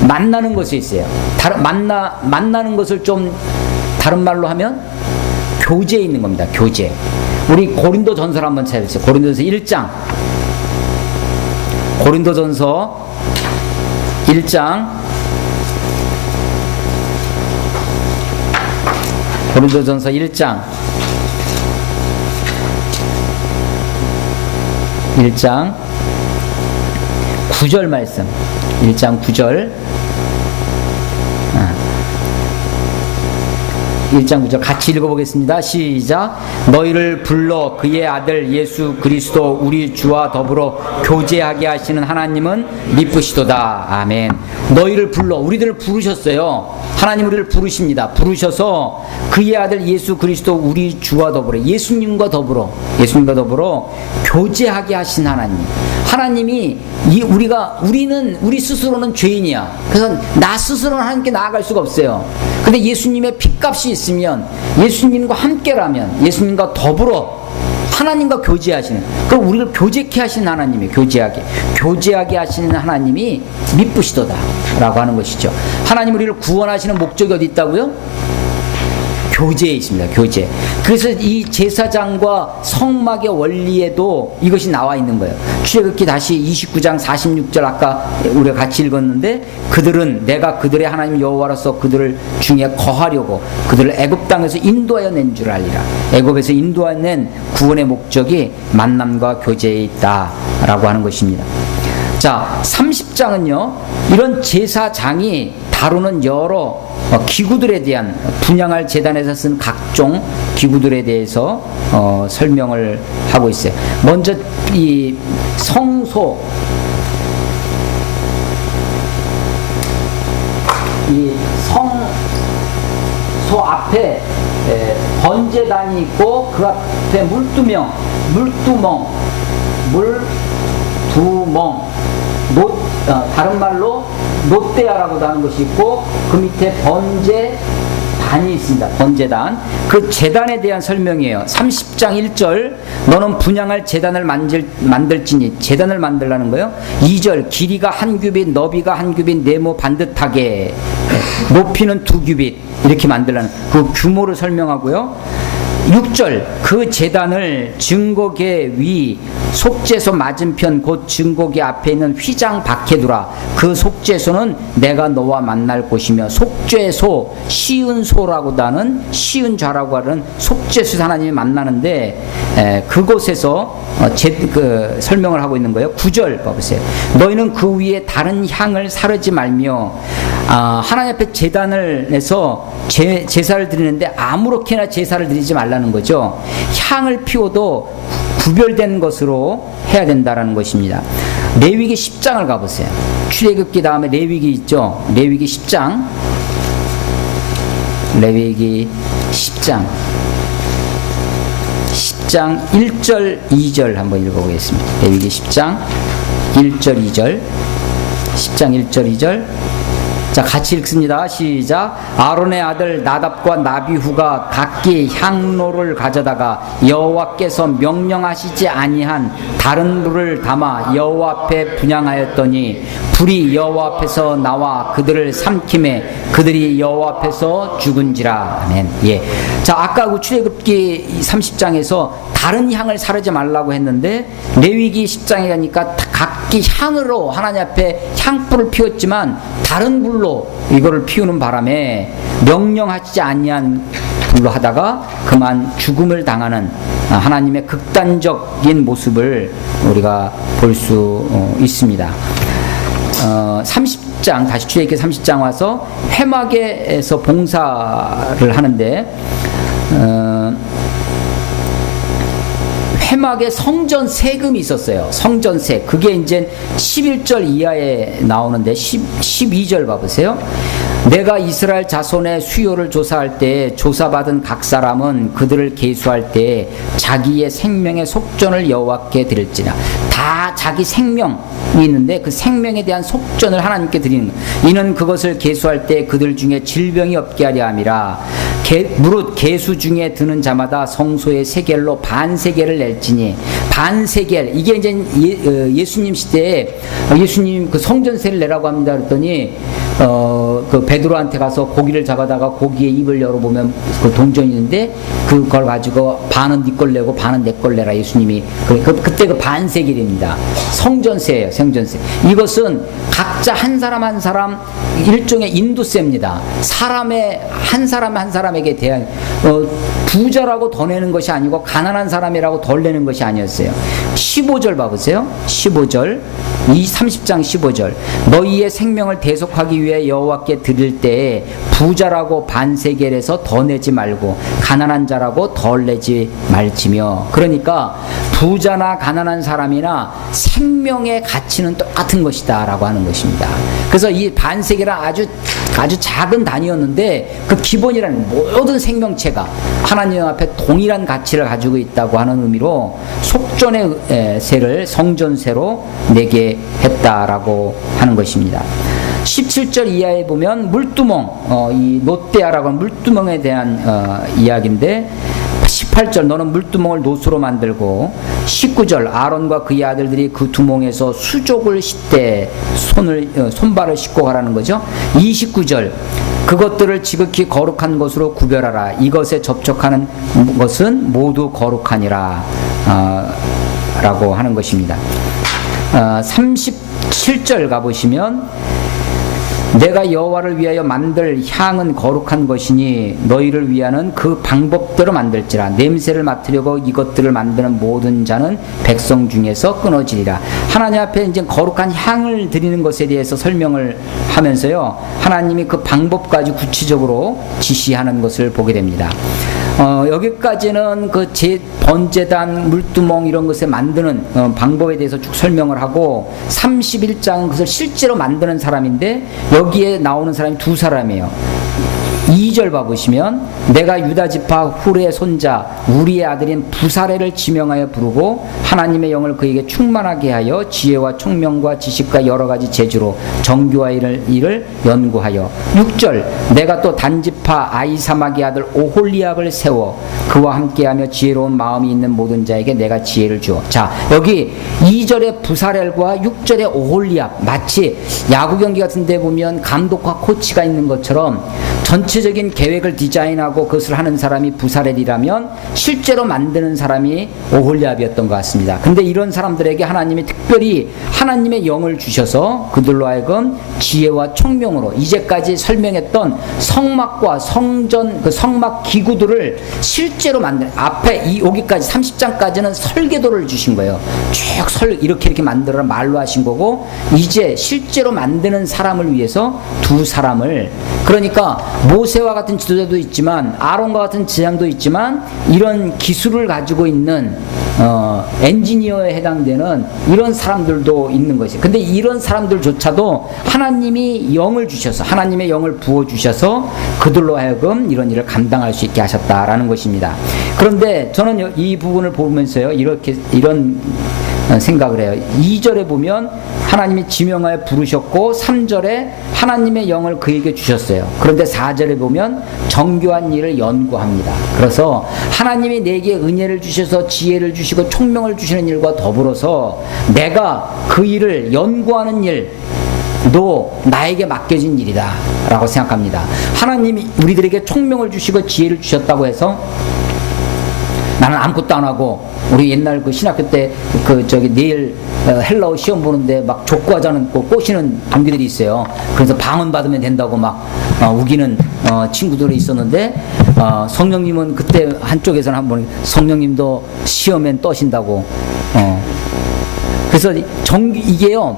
만나는 것에 있어요. 만나는 것을 좀 다른 말로 하면 교제에 있는 겁니다. 교제. 우리 고린도전서를 한번 찾아보세요. 고린도전서 1장. 고린도전서 1장. 고린도전서 1장. 1장 9절 말씀. 1장 9절. 1장 9절 같이 읽어보겠습니다. 시작. 너희를 불러 그의 아들 예수 그리스도 우리 주와 더불어 교제하게 하시는 하나님은 미쁘시도다. 아멘. 너희를 불러, 우리들을 부르셨어요. 하나님 우리를 부르십니다. 부르셔서 그의 아들 예수 그리스도 우리 주와 더불어, 예수님과 더불어 교제하게 하신 하나님. 하나님이 우리는 우리 스스로는 죄인이야. 그래서 나 스스로는 하나님께 나아갈 수가 없어요. 근데 예수님의 핏값이 있으면, 예수님과 함께라면, 예수님과 더불어 하나님과 교제하시는, 그럼 우리를 교제케 하시는 하나님이, 교제하게 하시는 하나님이 미쁘시도다 라고 하는 것이죠. 하나님 우리를 구원하시는 목적이 어디 있다고요? 교제에 있습니다. 교제. 그래서 이 제사장과 성막의 원리에도 이것이 나와 있는 거예요. 출애굽기 다시 29장 46절 아까 우리가 같이 읽었는데, 그들은 내가 그들의 하나님 여호와로서 그들을 중에 거하려고 그들을 애굽 땅에서 인도하여 낸 줄 알리라. 애굽에서 인도하여 구원의 목적이 만남과 교제에 있다라고 하는 것입니다. 자, 30장은요 이런 제사장이 다루는 여러 기구들에 대한, 분향할 제단에서 쓴 각종 기구들에 대해서 설명을 하고 있어요. 먼저 이 성소, 이 성소 앞에 번제단이 있고 그 앞에 물두멍, 다른 말로 롯데야라고도 하는 것이 있고, 그 밑에 번제단이 있습니다. 번제단. 그 제단에 대한 설명이에요. 30장 1절, 너는 분향할 제단을 만들지니, 제단을 만들라는 거예요. 2절, 길이가 1규빗, 너비가 1규빗, 네모 반듯하게, 높이는 2규빗, 이렇게 만들라는 그 규모를 설명하고요. 6절, 그 제단을 증거계 위 속죄소 맞은편 곧 증거계 앞에 있는 휘장 밖에 두라. 그 속죄소는 내가 너와 만날 곳이며, 속죄소, 시은소라고도 하는, 시은좌라고 하는 속죄소에서 하나님이 만나는데, 그곳에서 설명을 하고 있는 거예요. 9절 봐보세요. 너희는 그 위에 다른 향을 사르지 말며, 하나님 앞에 제단을 내서 제사를 드리는데 아무렇게나 제사를 드리지 말라는 거죠. 향을 피워도 구별된 것으로 해야 된다라는 것입니다. 레위기 10장을 가보세요. 출애굽기 다음에 레위기 있죠. 레위기 10장, 레위기 10장 1절 2절 한번 읽어보겠습니다. 레위기 10장 1절 2절, 10장 1절 2절. 자, 같이 읽습니다. 시작. 아론의 아들 나답과 나비후가 각기 향로를 가져다가 여호와께서 명령하시지 아니한 다른 불을 담아 여호와 앞에 분향하였더니 불이 여호와 앞에서 나와 그들을 삼킴에 그들이 여호와 앞에서 죽은지라. 아멘. 예. 자, 아까 그 출애굽기 30장에서 다른 향을 사르지 말라고 했는데, 레위기 10장에 가니까 각기 향으로 하나님 앞에 향불을 피웠지만 다른 불로 이거를 피우는 바람에 명령하지 아니한 불로 하다가 그만 죽음을 당하는 하나님의 극단적인 모습을 우리가 볼 수 있습니다. 30장, 다시 출애굽기 30장 와서 회막에서 봉사를 하는데, 회막에 성전 세금이 있었어요. 성전세. 그게 이제 11절 이하에 나오는데 12절 봐보세요. 내가 이스라엘 자손의 수요를 조사할 때 조사받은 각 사람은 그들을 계수할 때 자기의 생명의 속전을 여호와께 드릴지라. 다 자기 생명이 있는데 그 생명에 대한 속전을 하나님께 드리는 거예요. 이는 그것을 계수할 때 그들 중에 질병이 없게 하려 함이라. 무릇 계수 중에 드는 자마다 성소의 세겔로 반세겔을 낼지니, 반세겔, 이게 이제 예수님 시대에 예수님 그 성전세를 내라고 합니다. 그랬더니 그 베드로한테 가서 고기를 잡아다가 고기의 입을 열어보면 그 동전이 있는데 그걸 가지고 반은 네 걸 내고 반은 내 걸 내라. 예수님이 그때 그 반세겔입니다. 성전세예요. 성전세. 이것은 각자 한 사람 한 사람 일종의 인도세입니다. 한 사람에게 대한 부자라고 더 내는 것이 아니고 가난한 사람이라고 덜 내는 것이 아니었어요. 15절 봐보세요. 15절, 이 30장 15절. 너희의 생명을 대속하기 하기 위해 여호와께 드릴 때에 부자라고 반세겔에서 더 내지 말고 가난한 자라고 덜 내지 말지며. 그러니까 부자나 가난한 사람이나 생명의 가치는 똑같은 것이다 라고 하는 것입니다. 그래서 이 반세겔은 아주 작은 단위였는데 그 기본이라는 모든 생명체가 하나님 앞에 동일한 가치를 가지고 있다고 하는 의미로 속전의 세를 성전세로 내게 했다라고 하는 것입니다. 17절 이하에 보면 물두멍, 이 노떼아라고 하는 물두멍에 대한 이야기인데 18절 너는 물두멍을 노수로 만들고 19절 아론과 그의 아들들이 그 두멍에서 수족을 씻되 손발을 씻고 가라는 거죠. 29절 그것들을 지극히 거룩한 것으로 구별하라. 이것에 접촉하는 것은 모두 거룩하니라 라고 하는 것입니다. 37절 가보시면 내가 여호와를 위하여 만들 향은 거룩한 것이니 너희를 위하는 그 방법대로 만들지라. 냄새를 맡으려고 이것들을 만드는 모든 자는 백성 중에서 끊어지리라. 하나님 앞에 이제 거룩한 향을 드리는 것에 대해서 설명을 하면서요, 하나님이 그 방법까지 구체적으로 지시하는 것을 보게 됩니다. 여기까지는 그 번제단, 물두멍 이런 것을 만드는 방법에 대해서 쭉 설명을 하고 31장은 그것을 실제로 만드는 사람인데 여기에 나오는 사람이 두 사람이에요. 2절 봐보시면 내가 유다지파 훌의 손자 우리의 아들인 부사레를 지명하여 부르고 하나님의 영을 그에게 충만하게 하여 지혜와 총명과 지식과 여러가지 재주로 정교와 일을 연구하여. 6절 내가 또 단지파 아이사막의 아들 오홀리압을 세워 그와 함께하며 지혜로운 마음이 있는 모든 자에게 내가 지혜를 주어. 자, 여기 2절의 부사렐과 6절의 오홀리압, 마치 야구 경기 같은 데 보면 감독과 코치가 있는 것처럼 전체적인 계획을 디자인하고 그것을 하는 사람이 부사렐이라면 실제로 만드는 사람이 오홀리압이었던 것 같습니다. 근데 이런 사람들에게 하나님이 특별히 하나님의 영을 주셔서 그들로 하여금 지혜와 총명으로 이제까지 설명했던 성막과 성전 그 성막 기구들을 실제로 만드는, 앞에 여기까지 30장까지는 설계도를 주신 거예요. 쭉 이렇게 만들어라 말로 하신 거고, 이제 실제로 만드는 사람을 위해서 두 사람을, 그러니까 모세와 같은 지도자도 있지만 아론과 같은 지장도 있지만 이런 기술을 가지고 있는 엔지니어에 해당되는 이런 사람들도 있는 것이. 근데 이런 사람들조차도 하나님이 영을 주셔서, 하나님의 영을 부어 주셔서 그들로 하여금 이런 일을 감당할 수 있게 하셨다라는 것입니다. 그런데 저는 이 부분을 보면서요, 이런 생각을 해요. 2절에 보면 하나님이 지명하여 부르셨고 3절에 하나님의 영을 그에게 주셨어요. 그런데 4절에 보면 정교한 일을 연구합니다. 그래서 하나님이 내게 은혜를 주셔서 지혜를 주시고 총명을 주시는 일과 더불어서 내가 그 일을 연구하는 일도 나에게 맡겨진 일이다 라고 생각합니다. 하나님이 우리들에게 총명을 주시고 지혜를 주셨다고 해서 나는 아무것도 안 하고, 우리 옛날 그 신학교 때 내일 헬라어 시험 보는데 막 족구하자는 꼬시는 동기들이 있어요. 그래서 방언 받으면 된다고 막 우기는 친구들이 있었는데, 성령님은 그때 한쪽에서는 한번 성령님도 시험엔 떠신다고. 그래서 이게요,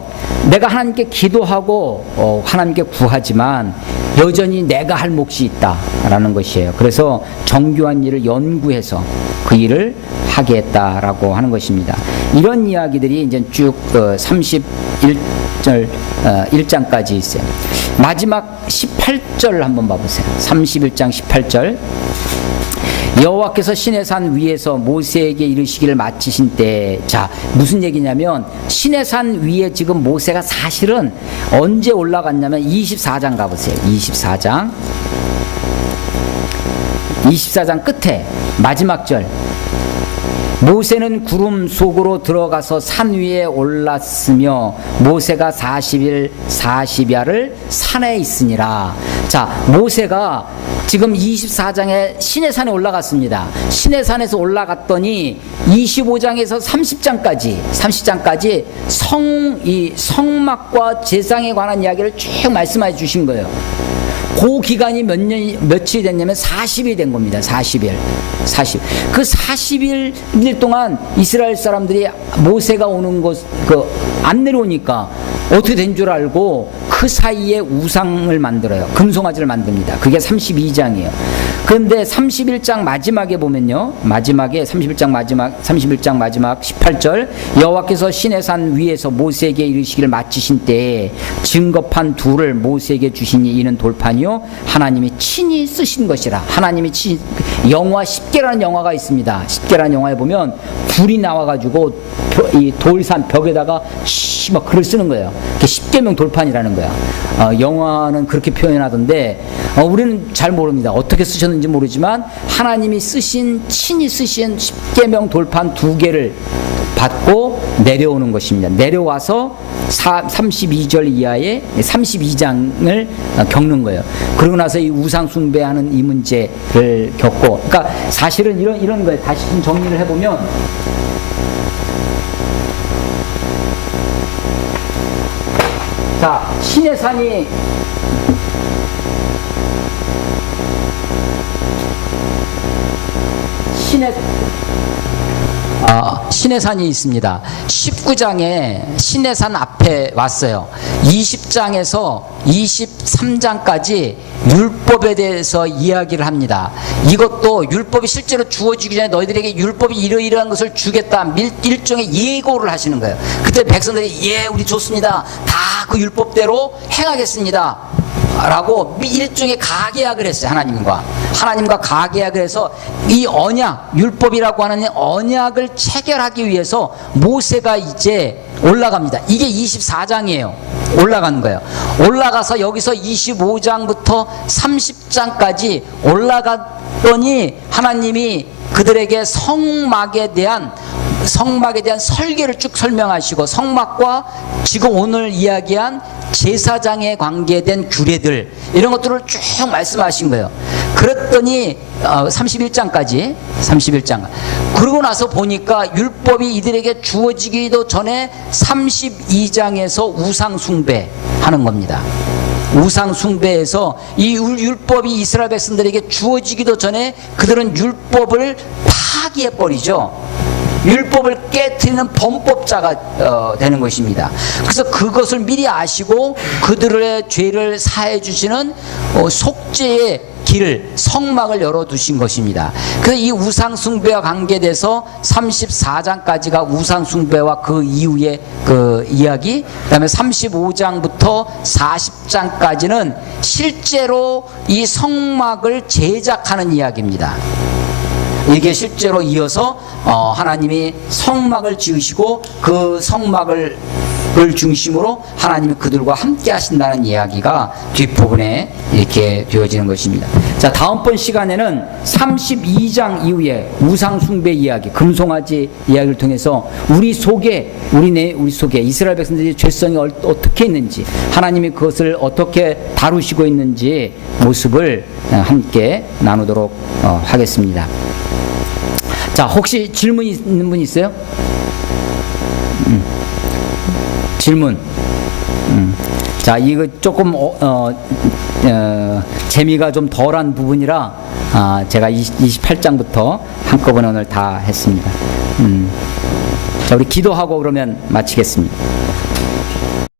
내가 하나님께 기도하고 하나님께 구하지만 여전히 내가 할 몫이 있다라는 것이에요. 그래서 정교한 일을 연구해서 그 일을 하게 했다라고 하는 것입니다. 이런 이야기들이 이제 쭉 31절 1장까지 있어요. 마지막 18절 한번 봐보세요. 31장 18절. 여호와께서 시내산 위에서 모세에게 이르시기를 마치신 때, 자, 무슨 얘기냐면 시내산 위에 지금 모세가 사실은 언제 올라갔냐면 24장 가보세요. 24장 끝에 마지막 절. 모세는 구름 속으로 들어가서 산 위에 올랐으며 모세가 40일 40야를 산에 있으니라. 자, 모세가 지금 24장에 시내산에 올라갔습니다. 시내산에서 올라갔더니 25장에서 30장까지 이 성막과 제상에 관한 이야기를 쭉 말씀해 주신 거예요. 그 기간이 며칠이 됐냐면 40일이 된 겁니다. 40일. 그 40일 동안 이스라엘 사람들이 모세가 오는 곳, 안 내려오니까 어떻게 된 줄 알고 그 사이에 우상을 만들어요. 금송아지를 만듭니다. 그게 32장이에요. 그런데 31장 마지막에 보면요, 마지막에 31장 마지막 18절, 여호와께서 시내산 위에서 모세에게 이르시기를 마치신 때에 증거판 둘을 모세에게 주시니 이는 돌판이요 하나님이 친히 쓰신 것이라. 하나님이 친히, 영화 10개라는 영화가 있습니다. 10개라는 영화에 보면 불이 나와가지고 이 돌산 벽에다가 막 글을 쓰는 거예요. 그게 10계명 돌판이라는 거야. 영화는 그렇게 표현하던데 우리는 잘 모릅니다. 어떻게 쓰셨는지 모르지만 하나님이 친히 쓰신 10계명 돌판 2개를 받고 내려오는 것입니다. 내려와서 32절 이하의 32장을 겪는 거예요. 그러고 나서 이 우상 숭배하는 이 문제를 겪고, 그러니까 사실은 이런 거예요. 다시 좀 정리를 해보면, 자, 시내산이 시내산이 있습니다. 19장에 시내산 앞에 왔어요. 20장에서 23장까지 율법에 대해서 이야기를 합니다. 이것도 율법이 실제로 주어지기 전에 너희들에게 율법이 이러이러한 것을 주겠다, 일종의 예고를 하시는 거예요. 그때 백성들이 예, 우리 좋습니다, 다 그 율법대로 행하겠습니다 라고 일종의 가계약을 했어요. 하나님과 가계약을 해서 이 언약, 율법이라고 하는 언약을 체결하기 위해서 모세가 이제 올라갑니다. 이게 24장이에요. 올라가는 거예요. 올라가서 여기서 25장부터 30장까지 올라갔더니 하나님이 그들에게 성막에 대한 설계를 쭉 설명하시고, 성막과 지금 오늘 이야기한 제사장에 관계된 규례들, 이런 것들을 쭉 말씀하신 거예요. 그랬더니 31장까지 그러고 나서 보니까 율법이 이들에게 주어지기도 전에 32장에서 우상 숭배하는 겁니다. 우상 숭배에서 이 율법이 이스라엘 백성들에게 주어지기도 전에 그들은 율법을 파기해 버리죠. 율법을 깨트리는 범법자가 되는 것입니다. 그래서 그것을 미리 아시고 그들의 죄를 사해 주시는 속죄의 길을, 성막을 열어두신 것입니다. 그래서 이 우상숭배와 관계돼서 34장까지가 우상숭배와 그 이후의 그 이야기, 그 다음에 35장부터 40장까지는 실제로 이 성막을 제작하는 이야기입니다. 이게 실제로 이어서 하나님이 성막을 지으시고 그 성막을 중심으로 하나님이 그들과 함께 하신다는 이야기가 뒷부분에 이렇게 되어지는 것입니다. 자, 다음번 시간에는 32장 이후에 우상 숭배 이야기, 금송아지 이야기를 통해서 우리 속에 이스라엘 백성들의 죄성이 어떻게 있는지, 하나님이 그것을 어떻게 다루시고 있는지 모습을 함께 나누도록 하겠습니다. 자, 혹시 질문 있는 분 있어요? 질문. 자, 이거 조금 재미가 좀 덜한 부분이라 제가 28장부터 한꺼번에 오늘 다 했습니다. 자, 우리 기도하고 그러면 마치겠습니다.